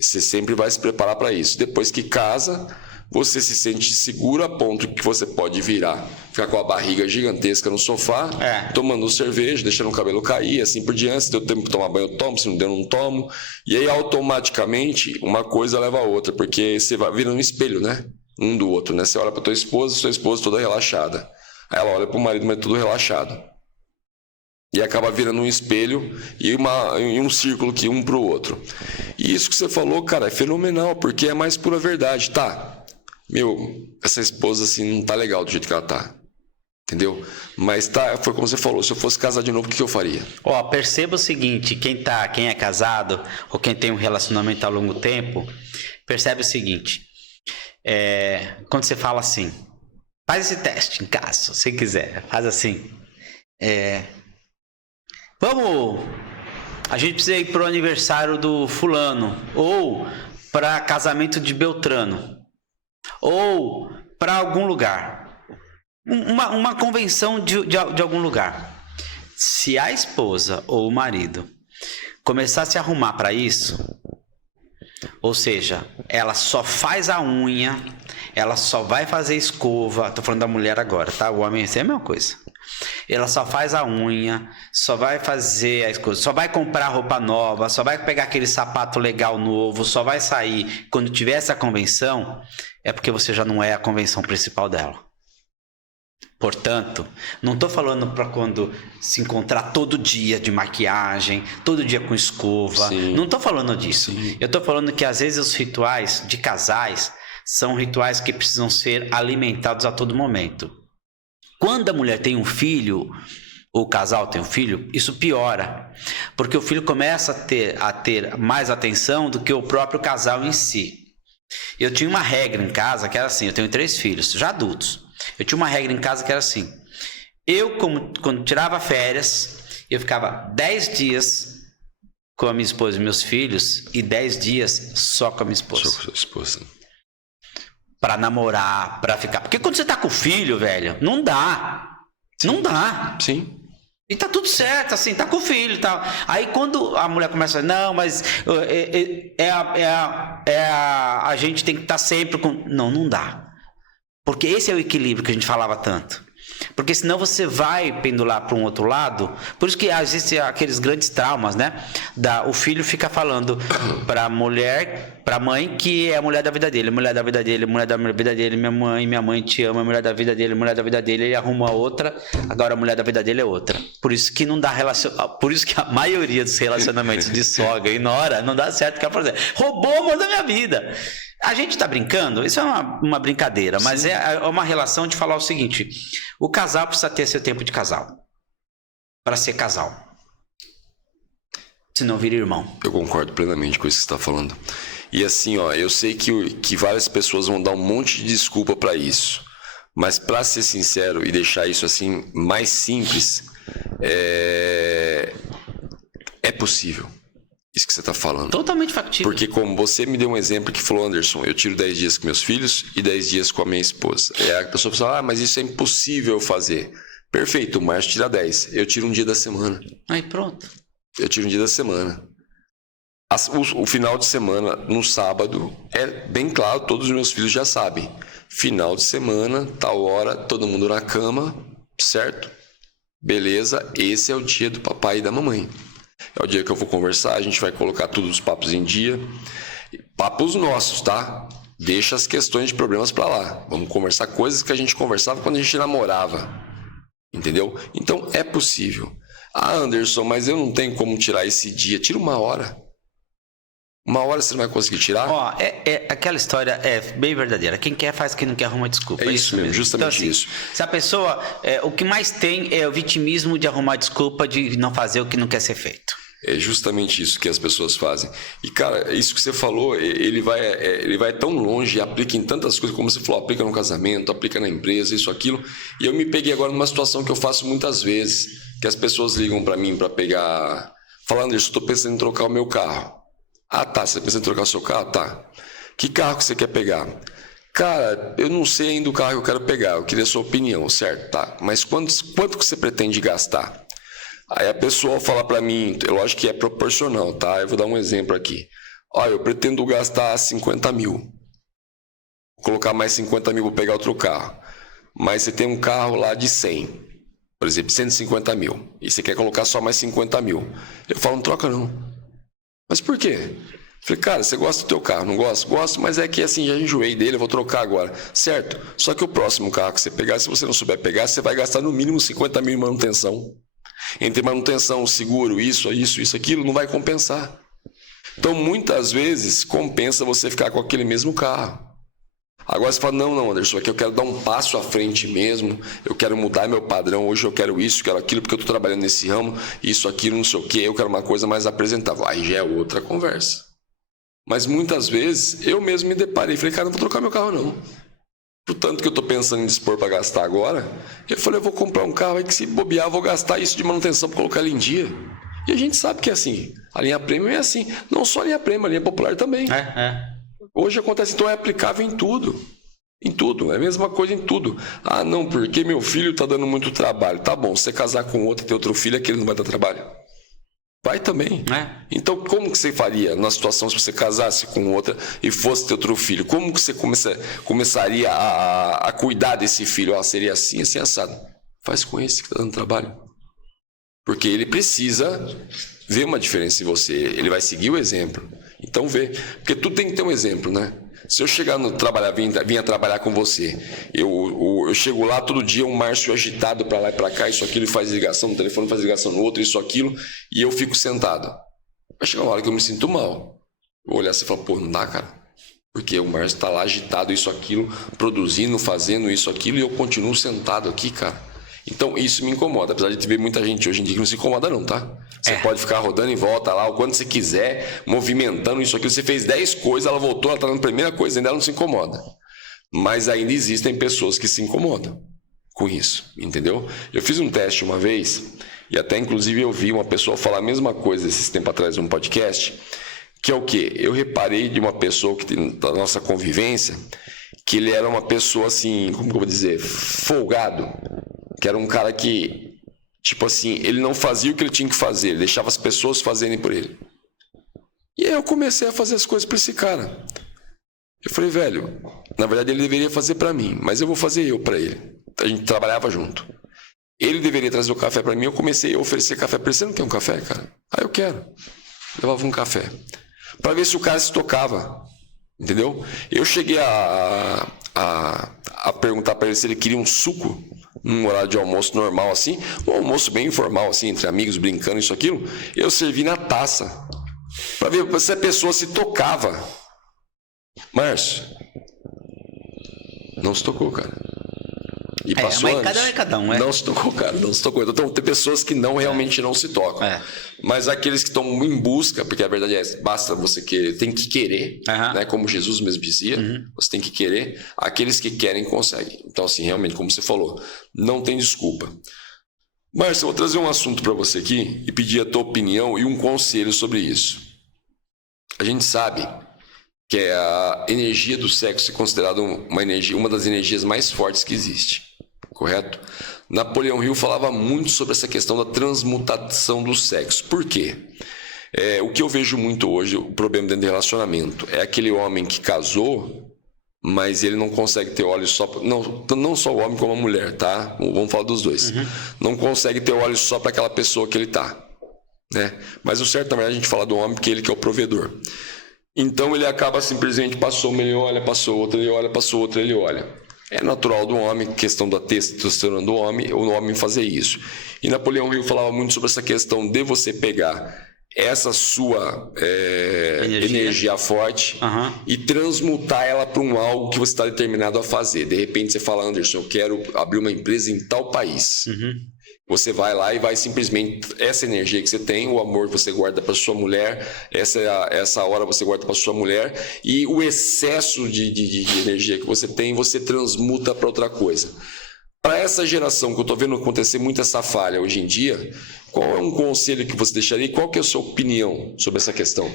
Você sempre vai se preparar para isso. Depois que casa, você se sente seguro a ponto que você pode virar, ficar com a barriga gigantesca no sofá, tomando cerveja, deixando o cabelo cair, assim por diante. Se deu tempo de tomar banho, eu tomo, se não deu, não tomo. E aí, automaticamente, uma coisa leva a outra, porque você vai virando um espelho, né? Um do outro, né? Você olha pra sua esposa toda relaxada. Aí ela olha pro marido, mas tudo relaxado. E acaba virando um espelho e um círculo que um pro outro. E isso que você falou, cara, é fenomenal, porque é mais pura verdade, tá? Essa esposa assim não tá legal do jeito que ela tá. Entendeu? Mas foi como você falou, se eu fosse casar de novo, o que eu faria? Perceba o seguinte, quem é casado ou quem tem um relacionamento a longo tempo, percebe o seguinte, quando você fala assim, faz esse teste em casa, se você quiser, faz assim, a gente precisa ir pro aniversário do fulano, ou para casamento de Beltrano, ou para algum lugar, uma convenção de algum lugar. Se a esposa ou o marido começar a se arrumar para isso, ou seja, ela só faz a unha, ela só vai fazer escova, tô falando da mulher agora, tá? O homem é a mesma coisa. Ela só faz a unha, só vai fazer a escova, só vai comprar roupa nova, só vai pegar aquele sapato legal novo, só vai sair quando tiver essa convenção, é porque você já não é a convenção principal dela. Portanto, não estou falando para quando se encontrar todo dia de maquiagem, todo dia com escova. Sim. Não estou falando disso. Sim. Eu estou falando que às vezes os rituais de casais são rituais que precisam ser alimentados a todo momento. Quando a mulher tem um filho, ou o casal tem um filho, isso piora. Porque o filho começa a ter mais atenção do que o próprio casal em si. Eu tinha uma regra em casa que era assim, eu tenho 3 filhos, já adultos. Eu tinha uma regra em casa que era assim, quando tirava férias, eu ficava 10 dias com a minha esposa e meus filhos e 10 dias só com a minha esposa. Só com a sua esposa. Pra namorar, pra ficar. Porque quando você tá com o filho, velho, não dá. Sim. Não dá. Sim. E tá tudo certo, assim, tá com o filho e tal. Aí quando a mulher começa a falar, não, mas a gente tem que estar sempre com... Não dá. Porque esse é o equilíbrio que a gente falava tanto. Porque senão você vai pendular para um outro lado. Por isso que existem aqueles grandes traumas, né? O filho fica falando para a mulher, para a mãe, que é a mulher da vida dele, mulher da vida dele, mulher da vida dele, minha mãe te ama, mulher da vida dele, mulher da vida dele, ele arruma outra, agora a mulher da vida dele é outra. Por isso que não dá por isso que a maioria dos relacionamentos de sogra e nora não dá certo, que ela fala, roubou o amor da minha vida. A gente tá brincando, isso é uma brincadeira, mas sim, é uma relação de falar o seguinte, o casal precisa ter seu tempo de casal, para ser casal, senão vira irmão. Eu concordo plenamente com isso que você está falando. E assim, eu sei que várias pessoas vão dar um monte de desculpa para isso, mas para ser sincero e deixar isso assim mais simples, é possível. Isso que você está falando. Totalmente factível. Porque como você me deu um exemplo que falou, Anderson, eu tiro 10 dias com meus filhos e 10 dias com a minha esposa. E a pessoa fala, mas isso é impossível fazer. Perfeito, o Márcio tira 10. Eu tiro um dia da semana. Aí pronto. Eu tiro um dia da semana. O final de semana, no sábado, é bem claro, todos os meus filhos já sabem. Final de semana, tal hora, todo mundo na cama, certo? Beleza, esse é o dia do papai e da mamãe. É o dia que eu vou conversar, a gente vai colocar todos os papos em dia. Papos nossos, tá? Deixa as questões de problemas pra lá. Vamos conversar coisas que a gente conversava quando a gente namorava. Entendeu? Então é possível. Anderson, mas eu não tenho como tirar esse dia. Tira 1 hora. 1 hora você não vai conseguir tirar? Aquela história é bem verdadeira. Quem quer faz, quem não quer arruma desculpa. É isso mesmo, justamente então, assim, isso. Se a pessoa... o que mais tem é o vitimismo de arrumar desculpa de não fazer o que não quer ser feito. É justamente isso que as pessoas fazem. E, cara, isso que você falou, ele vai tão longe e aplica em tantas coisas, como você falou, aplica no casamento, aplica na empresa, isso, aquilo. E eu me peguei agora numa situação que eu faço muitas vezes, que as pessoas ligam para mim para pegar... Falando isso, estou pensando em trocar o meu carro. Ah, tá, você pensa em trocar o seu carro? Tá. Que carro que você quer pegar? Cara, eu não sei ainda o carro que eu quero pegar, eu queria a sua opinião, certo? Tá, mas quanto que você pretende gastar? Aí a pessoa fala para mim, lógico que é proporcional, tá? Eu vou dar um exemplo aqui. Eu pretendo gastar 50 mil. colocar mais 50 mil para pegar outro carro. Mas você tem um carro lá de 100, por exemplo, 150 mil. E você quer colocar só mais 50 mil. Eu falo, não troca não. Mas por quê? Falei, cara, você gosta do teu carro? Não gosta? Gosto, mas é que assim, já enjoei dele, eu vou trocar agora. Certo? Só que o próximo carro que você pegar, se você não souber pegar, você vai gastar no mínimo 50 mil em manutenção. Entre manutenção, seguro, isso, aquilo, não vai compensar. Então, muitas vezes, compensa você ficar com aquele mesmo carro. Agora você fala, não, Anderson, aqui eu quero dar um passo à frente mesmo, eu quero mudar meu padrão, hoje eu quero isso, quero aquilo, porque eu estou trabalhando nesse ramo, isso, aquilo, não sei o quê, eu quero uma coisa mais apresentável. Aí já é outra conversa. Mas muitas vezes, eu mesmo me deparei, falei, cara, não vou trocar meu carro não. Portanto que eu estou pensando em dispor para gastar agora, eu falei, eu vou comprar um carro aí que se bobear, eu vou gastar isso de manutenção para colocar ele em dia. E a gente sabe que é assim, a linha premium é assim, não só a linha premium, a linha popular também. Hoje acontece, então é aplicável em tudo. Em tudo, é a mesma coisa em tudo. Ah, não, porque meu filho está dando muito trabalho. Tá bom, se você casar com outro e ter outro filho, aquele não vai dar trabalho. Vai também. Então, como que você faria na situação se você casasse com outra e fosse ter outro filho? Como que você começaria a cuidar desse filho? Ah, seria assim, assim, assado. Faz com esse que está dando trabalho. Porque ele precisa ver uma diferença em você. Ele vai seguir o exemplo. Então vê. Porque tudo tem que ter um exemplo, né? Se eu chegar no trabalhar, vinha trabalhar com você, eu chego lá todo dia, um Márcio agitado para lá e para cá, isso, aquilo, faz ligação no telefone, faz ligação no outro, isso, aquilo, e eu fico sentado. Vai chegar uma hora que eu me sinto mal. Eu vou olhar assim e falar, pô, não dá, cara. Porque o Márcio está lá agitado, isso, aquilo, produzindo, fazendo isso, aquilo, e eu continuo sentado aqui, cara. Então isso me incomoda, apesar de ver muita gente hoje em dia que não se incomoda não, tá? Você pode ficar rodando em volta lá, o quanto você quiser, movimentando isso aqui. Você fez 10 coisas, ela voltou, ela tá na primeira coisa, ainda ela não se incomoda. Mas ainda existem pessoas que se incomodam com isso, entendeu? Eu fiz um teste uma vez, e até inclusive eu vi uma pessoa falar a mesma coisa esses tempos atrás num podcast, que é o quê? Eu reparei de uma pessoa que tem da nossa convivência, que ele era uma pessoa assim, como que eu vou dizer, folgado. Que era um cara que, tipo assim, ele não fazia o que ele tinha que fazer, ele deixava as pessoas fazerem por ele. E aí eu comecei a fazer as coisas para esse cara. Eu falei, velho, na verdade ele deveria fazer para mim, mas eu vou fazer eu para ele. A gente trabalhava junto. Ele deveria trazer o café para mim, eu comecei a oferecer café para ele. Você não quer um café, cara? Ah, eu quero. Levava um café. Para ver se o cara se tocava. Entendeu? Eu cheguei a perguntar para ele se ele queria um suco num horário de almoço normal assim, um almoço bem informal assim, entre amigos, brincando, isso, aquilo. Eu servi na taça para ver se a pessoa se tocava. Márcio, não se tocou, cara. E passou anos. Cada um, Não se tocou, cara, não se tocou. Então tem pessoas que não realmente não se tocam. Mas aqueles que estão em busca, porque a verdade é, basta você querer, tem que querer, né? Como Jesus mesmo dizia, você tem que querer. Aqueles que querem, conseguem. Então assim, realmente, como você falou, não tem desculpa. Márcio, eu vou trazer um assunto para você aqui e pedir a tua opinião e um conselho sobre isso. A gente sabe que a energia do sexo é considerada uma das energias mais fortes que existe. Correto? Napoleão Hill falava muito sobre essa questão da transmutação do sexo. Por quê? O que eu vejo muito hoje, o problema dentro do relacionamento, é aquele homem que casou, mas ele não consegue ter olhos só... Não só o homem como a mulher, tá? Vamos falar dos dois. Não consegue ter olhos só para aquela pessoa que ele tá. Né? Mas o certo, na verdade, a gente fala do homem porque ele que é o provedor. Então ele acaba simplesmente, passou uma, ele olha, passou outra, ele olha, passou outra, ele olha. É natural do homem, questão da testosterona do homem, o homem fazer isso. E Napoleão Hill falava muito sobre essa questão de você pegar essa sua energia forte e transmutar ela para algo que você está determinado a fazer. De repente você fala, Anderson, eu quero abrir uma empresa em tal país. Você vai lá e vai simplesmente, essa energia que você tem, o amor que você guarda para sua mulher, essa hora você guarda para sua mulher, e o excesso de energia que você tem, você transmuta para outra coisa. Para essa geração que eu estou vendo acontecer muito essa falha hoje em dia, qual é um conselho que você deixaria e qual que é a sua opinião sobre essa questão?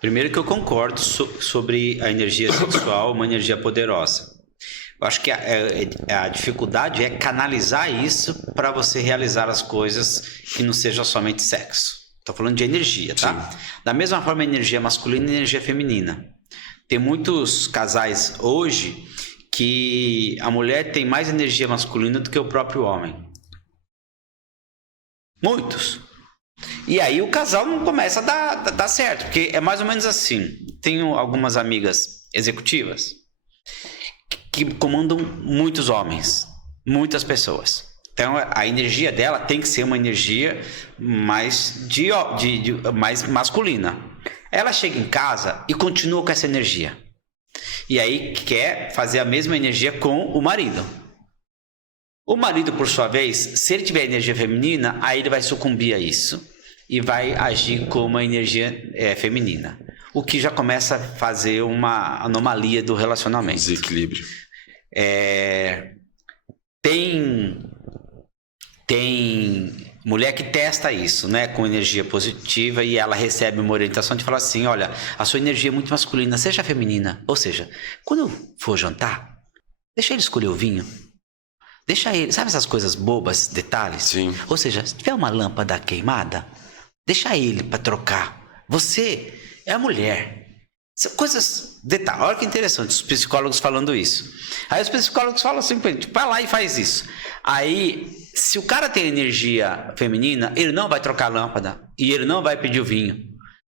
Primeiro que eu concordo sobre a energia sexual, uma energia poderosa. Eu acho que a dificuldade é canalizar isso para você realizar as coisas que não seja somente sexo. Estou falando de energia, tá? Sim. Da mesma forma, energia masculina e energia feminina. Tem muitos casais hoje que a mulher tem mais energia masculina do que o próprio homem. Muitos. E aí o casal não começa a dar certo, porque é mais ou menos assim. Tenho algumas amigas executivas que comandam muitos homens, muitas pessoas. Então a energia dela tem que ser uma energia mais mais masculina. Ela chega em casa e continua com essa energia. E aí quer fazer a mesma energia com o marido. O marido, por sua vez, se ele tiver energia feminina, aí ele vai sucumbir a isso e vai agir com uma energia feminina. O que já começa a fazer uma anomalia do relacionamento. Desequilíbrio. Tem mulher que testa isso, né, com energia positiva, e ela recebe uma orientação de falar assim: olha, a sua energia é muito masculina, seja feminina. Ou seja, quando for jantar, deixa ele escolher o vinho. Deixa ele, sabe essas coisas bobas, detalhes? Sim. Ou seja, se tiver uma lâmpada queimada, deixa ele para trocar. Você é a mulher. Coisas, detalhes. Olha que interessante, os psicólogos falando isso. Aí os psicólogos falam assim: vai lá e faz isso. Aí, se o cara tem energia feminina, ele não vai trocar a lâmpada, e ele não vai pedir o vinho,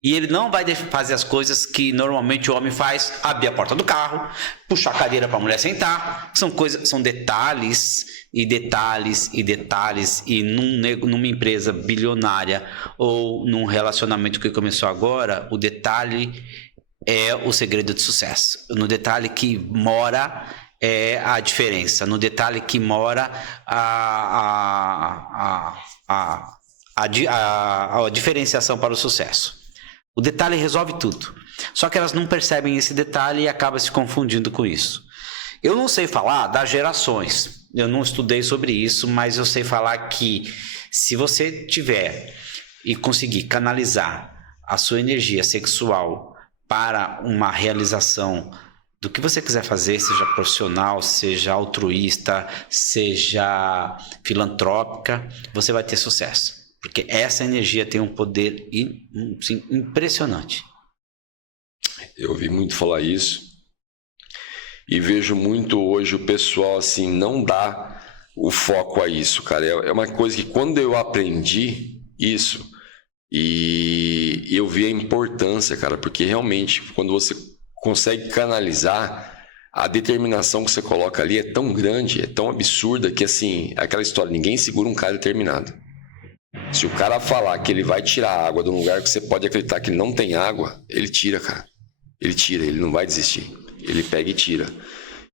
e ele não vai fazer as coisas que normalmente o homem faz: abrir a porta do carro, puxar a cadeira para a mulher sentar. São detalhes e detalhes e detalhes. E numa empresa bilionária ou num relacionamento que começou agora, o detalhe é o segredo de sucesso. No detalhe que mora a diferença, no detalhe que mora a diferenciação para o sucesso. O detalhe resolve tudo. Só que elas não percebem esse detalhe e acabam se confundindo com isso. Eu não sei falar das gerações, eu não estudei sobre isso, mas eu sei falar que se você tiver e conseguir canalizar a sua energia sexual para uma realização do que você quiser fazer, seja profissional, seja altruísta, seja filantrópica, você vai ter sucesso. Porque essa energia tem um poder impressionante. Eu ouvi muito falar isso. E vejo muito hoje o pessoal assim, não dá o foco a isso, cara. É uma coisa que quando eu aprendi isso, e eu vi a importância, cara, porque realmente quando você consegue canalizar, a determinação que você coloca ali é tão grande, é tão absurda que assim, aquela história, ninguém segura um cara determinado. Se o cara falar que ele vai tirar a água de um lugar que você pode acreditar que não tem água, ele tira, cara. Ele tira, ele não vai desistir. Ele pega e tira.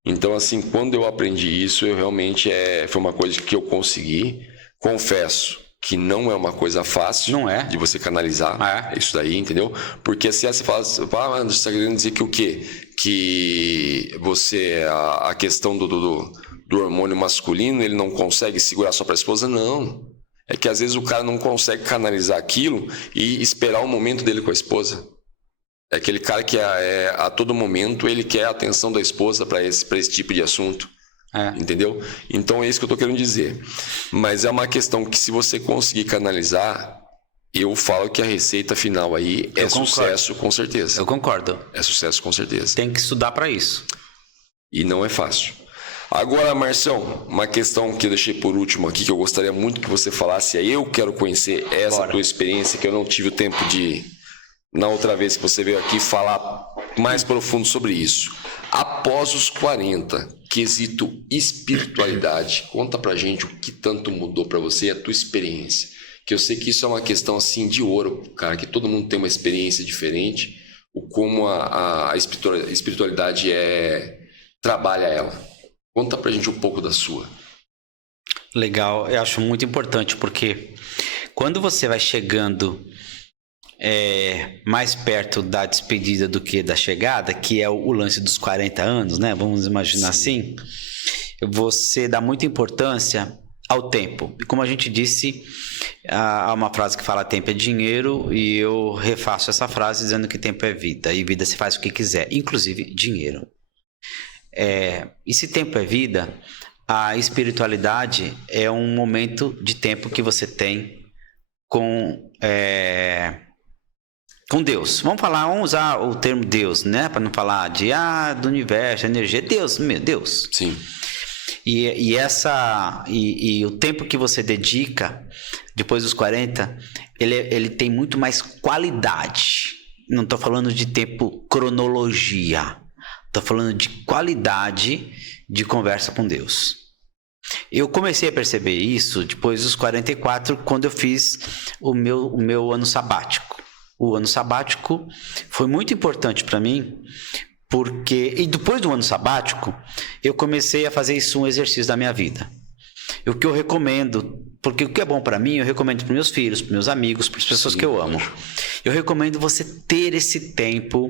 Então, assim, quando eu aprendi isso, eu realmente foi uma coisa que eu consegui. Confesso que não é uma coisa fácil, não é, de você canalizar isso daí, entendeu? Porque assim, você fala, você está querendo dizer que o quê? Que você, a questão do hormônio masculino, ele não consegue segurar só para a esposa? Não. É que às vezes o cara não consegue canalizar aquilo e esperar o momento dele com a esposa. É aquele cara que a todo momento ele quer a atenção da esposa para esse tipo de assunto. Entendeu? Então é isso que eu estou querendo dizer. Mas é uma questão que, se você conseguir canalizar, eu falo que a receita final aí é sucesso, com certeza. Eu concordo. É sucesso, com certeza. Tem que estudar para isso. E não é fácil. Agora, Marcião, uma questão que eu deixei por último aqui, que eu gostaria muito que você falasse, aí eu quero conhecer essa tua experiência, que eu não tive o tempo de, na outra vez que você veio aqui, falar mais profundo sobre isso. Após os 40, quesito espiritualidade, conta pra gente o que tanto mudou pra você e a tua experiência. Que eu sei que isso é uma questão assim de ouro, cara, que todo mundo tem uma experiência diferente, o como a espiritualidade trabalha ela. Conta pra gente um pouco da sua. Legal, eu acho muito importante, porque quando você vai chegando mais perto da despedida do que da chegada, que é o lance dos 40 anos, né? Vamos imaginar assim. Você dá muita importância ao tempo. E como a gente disse, há uma frase que fala: tempo é dinheiro, e eu refaço essa frase dizendo que tempo é vida, e vida se faz o que quiser, inclusive dinheiro. E se tempo é vida, a espiritualidade é um momento de tempo que você tem com com Deus. Vamos usar o termo Deus, né? Para não falar do universo, energia. Deus, meu Deus. Sim. E o tempo que você dedica depois dos 40, ele tem muito mais qualidade. Não estou falando de tempo cronologia. Estou falando de qualidade de conversa com Deus. Eu comecei a perceber isso depois dos 44, quando eu fiz o meu ano sabático. O ano sabático foi muito importante para mim, e depois do ano sabático, eu comecei a fazer isso um exercício da minha vida. O que eu recomendo, porque o que é bom para mim, eu recomendo para meus filhos, para meus amigos, para as pessoas que eu amo. Eu recomendo você ter esse tempo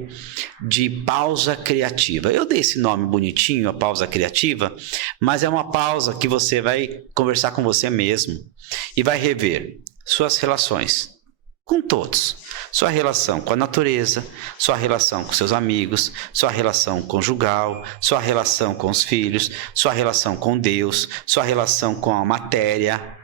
de pausa criativa. Eu dei esse nome bonitinho, a pausa criativa, mas é uma pausa que você vai conversar com você mesmo e vai rever suas relações com todos. Sua relação com a natureza, sua relação com seus amigos, sua relação conjugal, sua relação com os filhos, sua relação com Deus, sua relação com a matéria,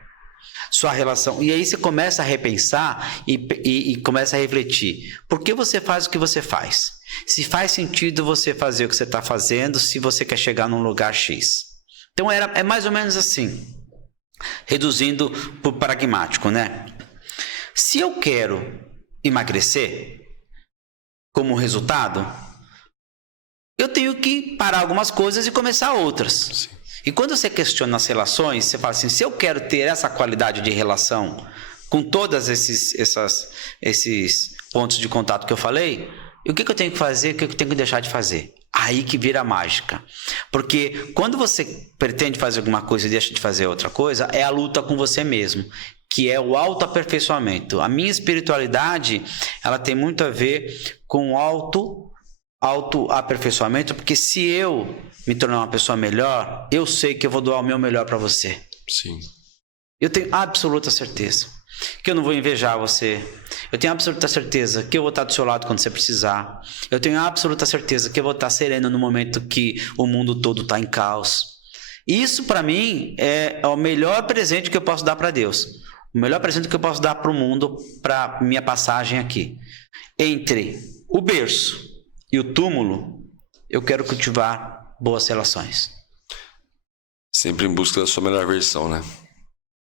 sua relação... E aí você começa a repensar e começa a refletir. Por que você faz o que você faz? Se faz sentido você fazer o que você está fazendo, se você quer chegar num lugar X. Então é mais ou menos assim. Reduzindo para o pragmático, né? Se eu quero emagrecer, como resultado, eu tenho que parar algumas coisas e começar outras. Sim. E quando você questiona as relações, você fala assim, se eu quero ter essa qualidade de relação com todos esses pontos de contato que eu falei, o que eu tenho que fazer, o que eu tenho que deixar de fazer? Aí que vira mágica. Porque quando você pretende fazer alguma coisa e deixa de fazer outra coisa, é a luta com você mesmo, que é o autoaperfeiçoamento. A minha espiritualidade, ela tem muito a ver com o autoaperfeiçoamento, porque se eu me tornar uma pessoa melhor, eu sei que eu vou doar o meu melhor para você. Sim. Eu tenho absoluta certeza que eu não vou invejar você. Eu tenho absoluta certeza que eu vou estar do seu lado quando você precisar. Eu tenho absoluta certeza que eu vou estar sereno no momento que o mundo todo está em caos. Isso, para mim, é o melhor presente que eu posso dar para Deus. O melhor presente que eu posso dar para o mundo, para minha passagem aqui. Entre o berço e o túmulo, eu quero cultivar boas relações. Sempre em busca da sua melhor versão, né?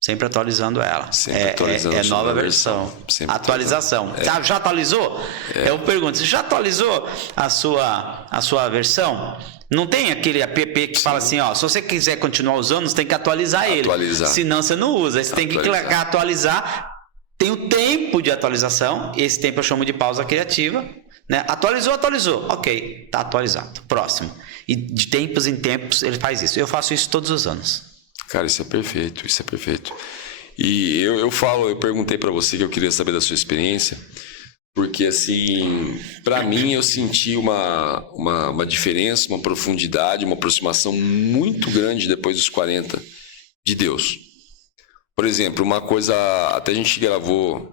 Sempre atualizando ela. Sempre atualizando é nova versão. Atualização. Já atualizou? Eu pergunto, você já atualizou a sua versão? Não tem aquele app que fala assim, ó, se você quiser continuar usando, você tem que atualizar ele. Senão você não usa. Você tem que clicar atualizar. Tem o tempo de atualização. Esse tempo eu chamo de pausa criativa. Né? Atualizou. Ok, tá atualizado. Próximo. E de tempos em tempos ele faz isso. Eu faço isso todos os anos. Cara, isso é perfeito. E eu perguntei para você que eu queria saber da sua experiência, porque assim, para mim eu senti uma diferença, uma profundidade, uma aproximação muito grande depois dos 40 de Deus. Por exemplo, uma coisa, até a gente gravou,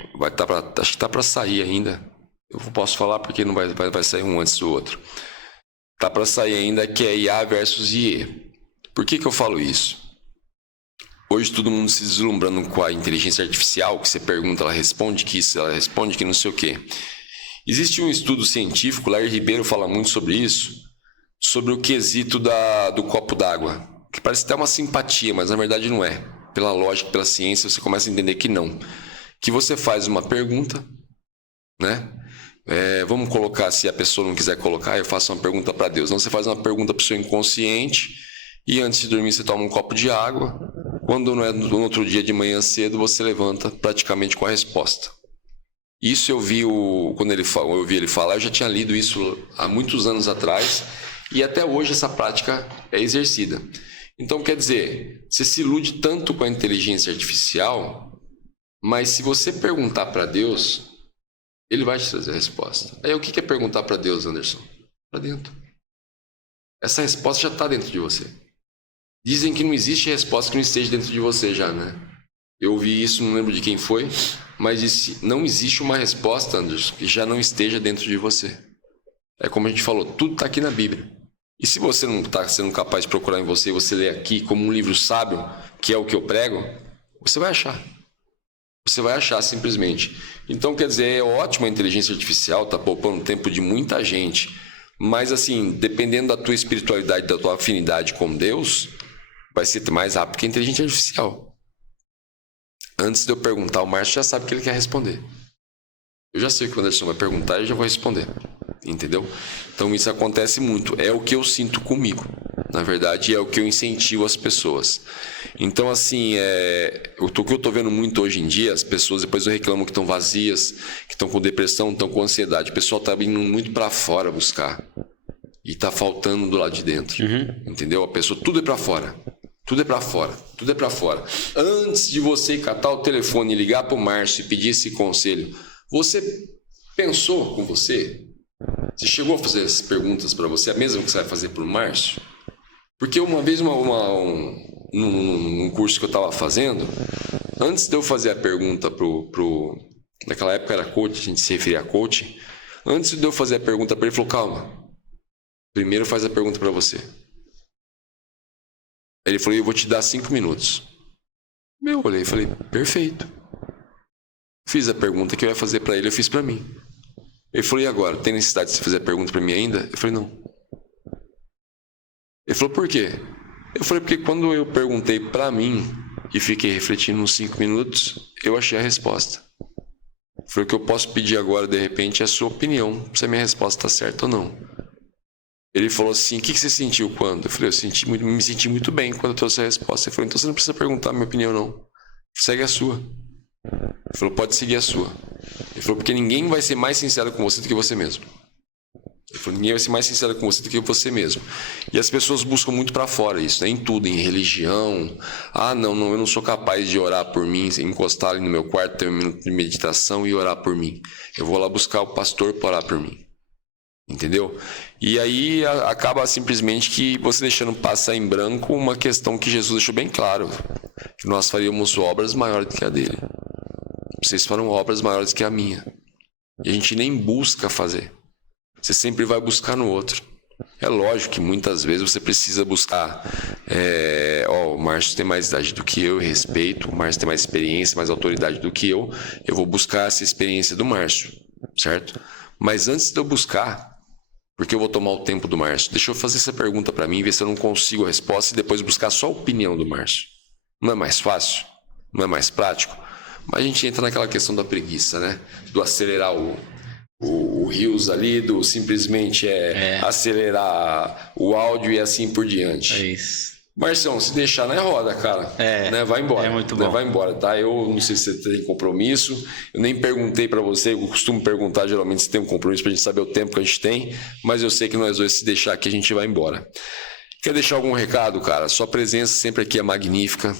acho que tá para sair ainda. Eu posso falar porque não vai sair um antes do outro. Tá para sair ainda, que é IA versus IE. Por que eu falo isso? Hoje todo mundo se deslumbrando com a inteligência artificial, que você pergunta, ela responde que isso, ela responde que não sei o quê. Existe um estudo científico, Lair Ribeiro fala muito sobre isso, sobre o quesito do copo d'água, que parece até uma simpatia, mas na verdade não é. Pela lógica, pela ciência, você começa a entender que não. Que você faz uma pergunta, né? Vamos colocar, se a pessoa não quiser colocar, eu faço uma pergunta para Deus. Então você faz uma pergunta para o seu inconsciente e antes de dormir você toma um copo de água. Quando não é no outro dia de manhã cedo, você levanta praticamente com a resposta. Isso eu vi quando eu ouvi ele falar, eu já tinha lido isso há muitos anos atrás e até hoje essa prática é exercida. Então, quer dizer, você se ilude tanto com a inteligência artificial, mas se você perguntar para Deus, ele vai te trazer a resposta. Aí o que é perguntar para Deus, Anderson? Para dentro. Essa resposta já está dentro de você. Dizem que não existe resposta que não esteja dentro de você já, né? Eu ouvi isso, não lembro de quem foi, mas disse, não existe uma resposta, Anderson, que já não esteja dentro de você. É como a gente falou, tudo está aqui na Bíblia. E se você não está sendo capaz de procurar em você e você ler aqui como um livro sábio, que é o que eu prego, você vai achar. Você vai achar simplesmente. Então, quer dizer, é ótimo a inteligência artificial, tá poupando tempo de muita gente. Mas, assim, dependendo da tua espiritualidade, da tua afinidade com Deus, vai ser mais rápido que a inteligência artificial. Antes de eu perguntar, o Márcio já sabe o que ele quer responder. Eu já sei o que o Anderson vai perguntar e já vou responder. Entendeu? Então, isso acontece muito. É o que eu sinto comigo. Na verdade, é o que eu incentivo as pessoas. Então, assim, o que eu estou vendo muito hoje em dia, as pessoas depois reclamam que estão vazias, que estão com depressão, estão com ansiedade. O pessoal está indo muito para fora buscar. E está faltando do lado de dentro. Entendeu? A pessoa, tudo é para fora. Tudo é para fora. Tudo é para fora. Antes de você catar o telefone e ligar para o Márcio e pedir esse conselho, você pensou com você? Você chegou a fazer essas perguntas para você, a mesma que você vai fazer para o Márcio? Porque uma vez, num curso que eu estava fazendo, antes de eu fazer a pergunta naquela época era coach, a gente se referia a coach. Antes de eu fazer a pergunta para ele, ele falou: calma, primeiro faz a pergunta para você. Ele falou: eu vou te dar 5 minutos. Eu olhei e falei: perfeito. Fiz a pergunta que eu ia fazer para ele, eu fiz para mim. Ele falou: e agora? Tem necessidade de você fazer a pergunta para mim ainda? Eu falei: não. Ele falou: por quê? Eu falei: porque quando eu perguntei para mim e fiquei refletindo uns 5 minutos, eu achei a resposta. Foi o que eu posso pedir agora, de repente, é a sua opinião, se a minha resposta está certa ou não. Ele falou assim: o que você sentiu quando? Eu falei: eu me senti muito bem quando eu trouxe a resposta. Ele falou: então você não precisa perguntar a minha opinião, não. Segue a sua. Ele falou: pode seguir a sua. Ele falou: porque ninguém vai ser mais sincero com você do que você mesmo. Ele falou: ninguém vai ser mais sincero com você do que você mesmo. E as pessoas buscam muito para fora isso, né? Em tudo, em religião. Ah, não, eu não sou capaz de orar por mim, encostar ali no meu quarto, ter um minuto de meditação e orar por mim. Eu vou lá buscar o pastor para orar por mim. Entendeu? E aí acaba simplesmente que você deixando passar em branco uma questão que Jesus deixou bem claro, que nós faríamos obras maiores do que a dele. Vocês farão obras maiores que a minha. E a gente nem busca fazer. Você sempre vai buscar no outro. É lógico que muitas vezes você precisa buscar. O Márcio tem mais idade do que eu, respeito. O Márcio tem mais experiência, mais autoridade do que eu. Eu vou buscar essa experiência do Márcio, certo? Mas antes de eu buscar, porque eu vou tomar o tempo do Márcio, deixa eu fazer essa pergunta para mim, ver se eu não consigo a resposta e depois buscar só a opinião do Márcio. Não é mais fácil? Não é mais prático? Mas a gente entra naquela questão da preguiça, né? Do acelerar o Reels ali, do simplesmente acelerar o áudio e assim por diante. É isso. Marcião, se deixar na roda, cara, né? Vai embora. É muito bom. Vai embora, tá? Eu não sei se você tem compromisso. Eu nem perguntei pra você. Eu costumo perguntar geralmente se tem um compromisso pra gente saber o tempo que a gente tem. Mas eu sei que nós dois, se deixar aqui, a gente vai embora. Quer deixar algum recado, cara? Sua presença sempre aqui é magnífica.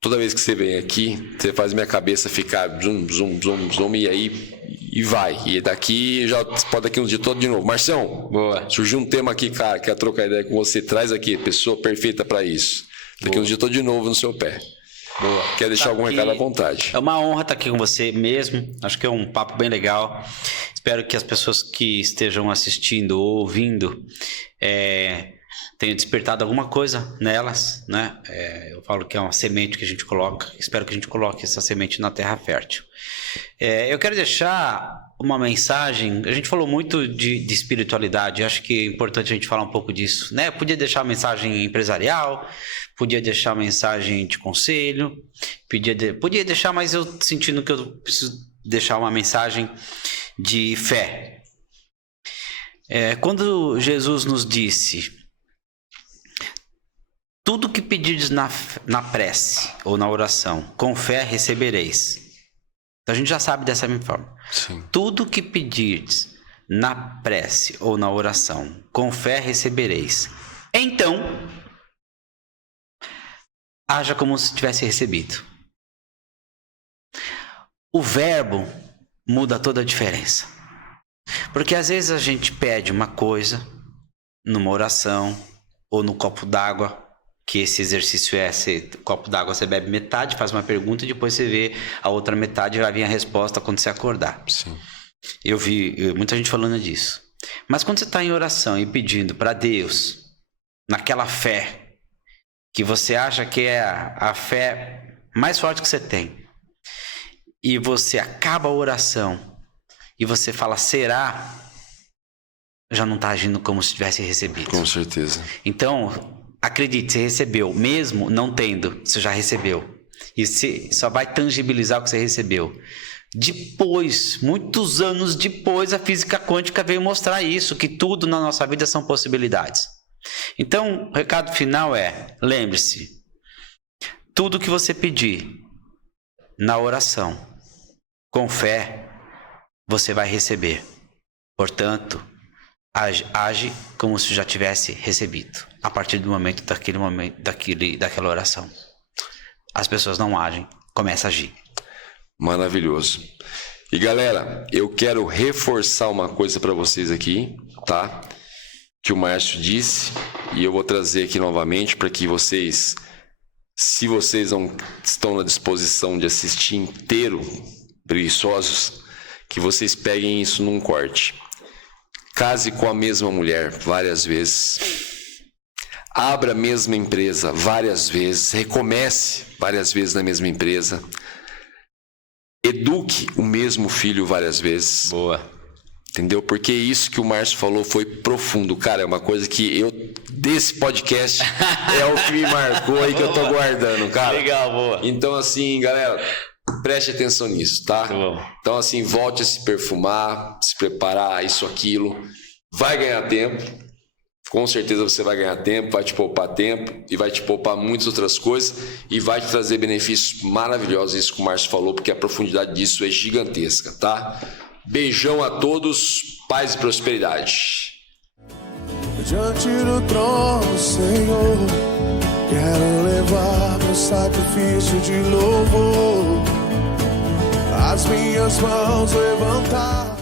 Toda vez que você vem aqui, você faz minha cabeça ficar zoom, zoom, zoom, zoom, e aí vai. E daqui, pode daqui um dia todo de novo. Marcião, boa. Surgiu um tema aqui, cara, quer trocar ideia com você. Traz aqui, pessoa perfeita para isso. Daqui um dia todo de novo no seu pé. Boa. Quer deixar algum recado à vontade? É uma honra estar aqui com você mesmo. Acho que é um papo bem legal. Espero que as pessoas que estejam assistindo ou ouvindo tenha despertado alguma coisa nelas, né? Eu falo que é uma semente que a gente coloca. Espero que a gente coloque essa semente na terra fértil. Eu quero deixar uma mensagem. A gente falou muito de espiritualidade. Acho que é importante a gente falar um pouco disso, né? Podia deixar mensagem empresarial, podia deixar mensagem de conselho, podia deixar, mas eu sentindo que eu preciso deixar uma mensagem de fé. Quando Jesus nos disse: tudo que pedirdes na prece ou na oração, com fé recebereis. Então a gente já sabe dessa mesma forma. Sim. Tudo que pedirdes na prece ou na oração, com fé recebereis. Então, haja como se tivesse recebido. O verbo muda toda a diferença. Porque às vezes a gente pede uma coisa numa oração ou no copo d'água, que esse exercício copo d'água você bebe metade, faz uma pergunta e depois você vê a outra metade e vai vir a resposta quando você acordar. Sim. Eu vi muita gente falando disso. Mas quando você está em oração e pedindo para Deus, naquela fé, que você acha que é a fé mais forte que você tem, e você acaba a oração e você fala, será? Já não está agindo como se tivesse recebido. Com certeza. Então, acredite, você recebeu. Mesmo não tendo, você já recebeu. E você só vai tangibilizar o que você recebeu. Depois, muitos anos depois, a física quântica veio mostrar isso, que tudo na nossa vida são possibilidades. Então, o recado final é, lembre-se, tudo que você pedir na oração, com fé, você vai receber. Portanto, age como se já tivesse recebido. A partir do momento daquela oração. As pessoas não agem, começa a agir. Maravilhoso. E galera, eu quero reforçar uma coisa para vocês aqui, tá? Que o Márcio disse, e eu vou trazer aqui novamente para que vocês, se vocês não estão na disposição de assistir inteiro, preguiçosos, que vocês peguem isso num corte. Case com a mesma mulher várias vezes. Abra a mesma empresa várias vezes. Recomece várias vezes na mesma empresa. Eduque o mesmo filho várias vezes. Boa. Entendeu? Porque isso que o Márcio falou foi profundo. Cara, é uma coisa que desse podcast, é o que me marcou aí que eu tô guardando, cara. Legal, boa. Então, assim, galera, preste atenção nisso, tá? Muito bom. Então, assim, volte a se perfumar, se preparar, isso, aquilo. Vai ganhar tempo. Com certeza você vai ganhar tempo, vai te poupar tempo e vai te poupar muitas outras coisas e vai te trazer benefícios maravilhosos, isso que o Márcio falou, porque a profundidade disso é gigantesca, tá? Beijão a todos, paz e prosperidade. Diante do trono, Senhor, quero levar meu sacrifício de louvor, as minhas mãos levantar.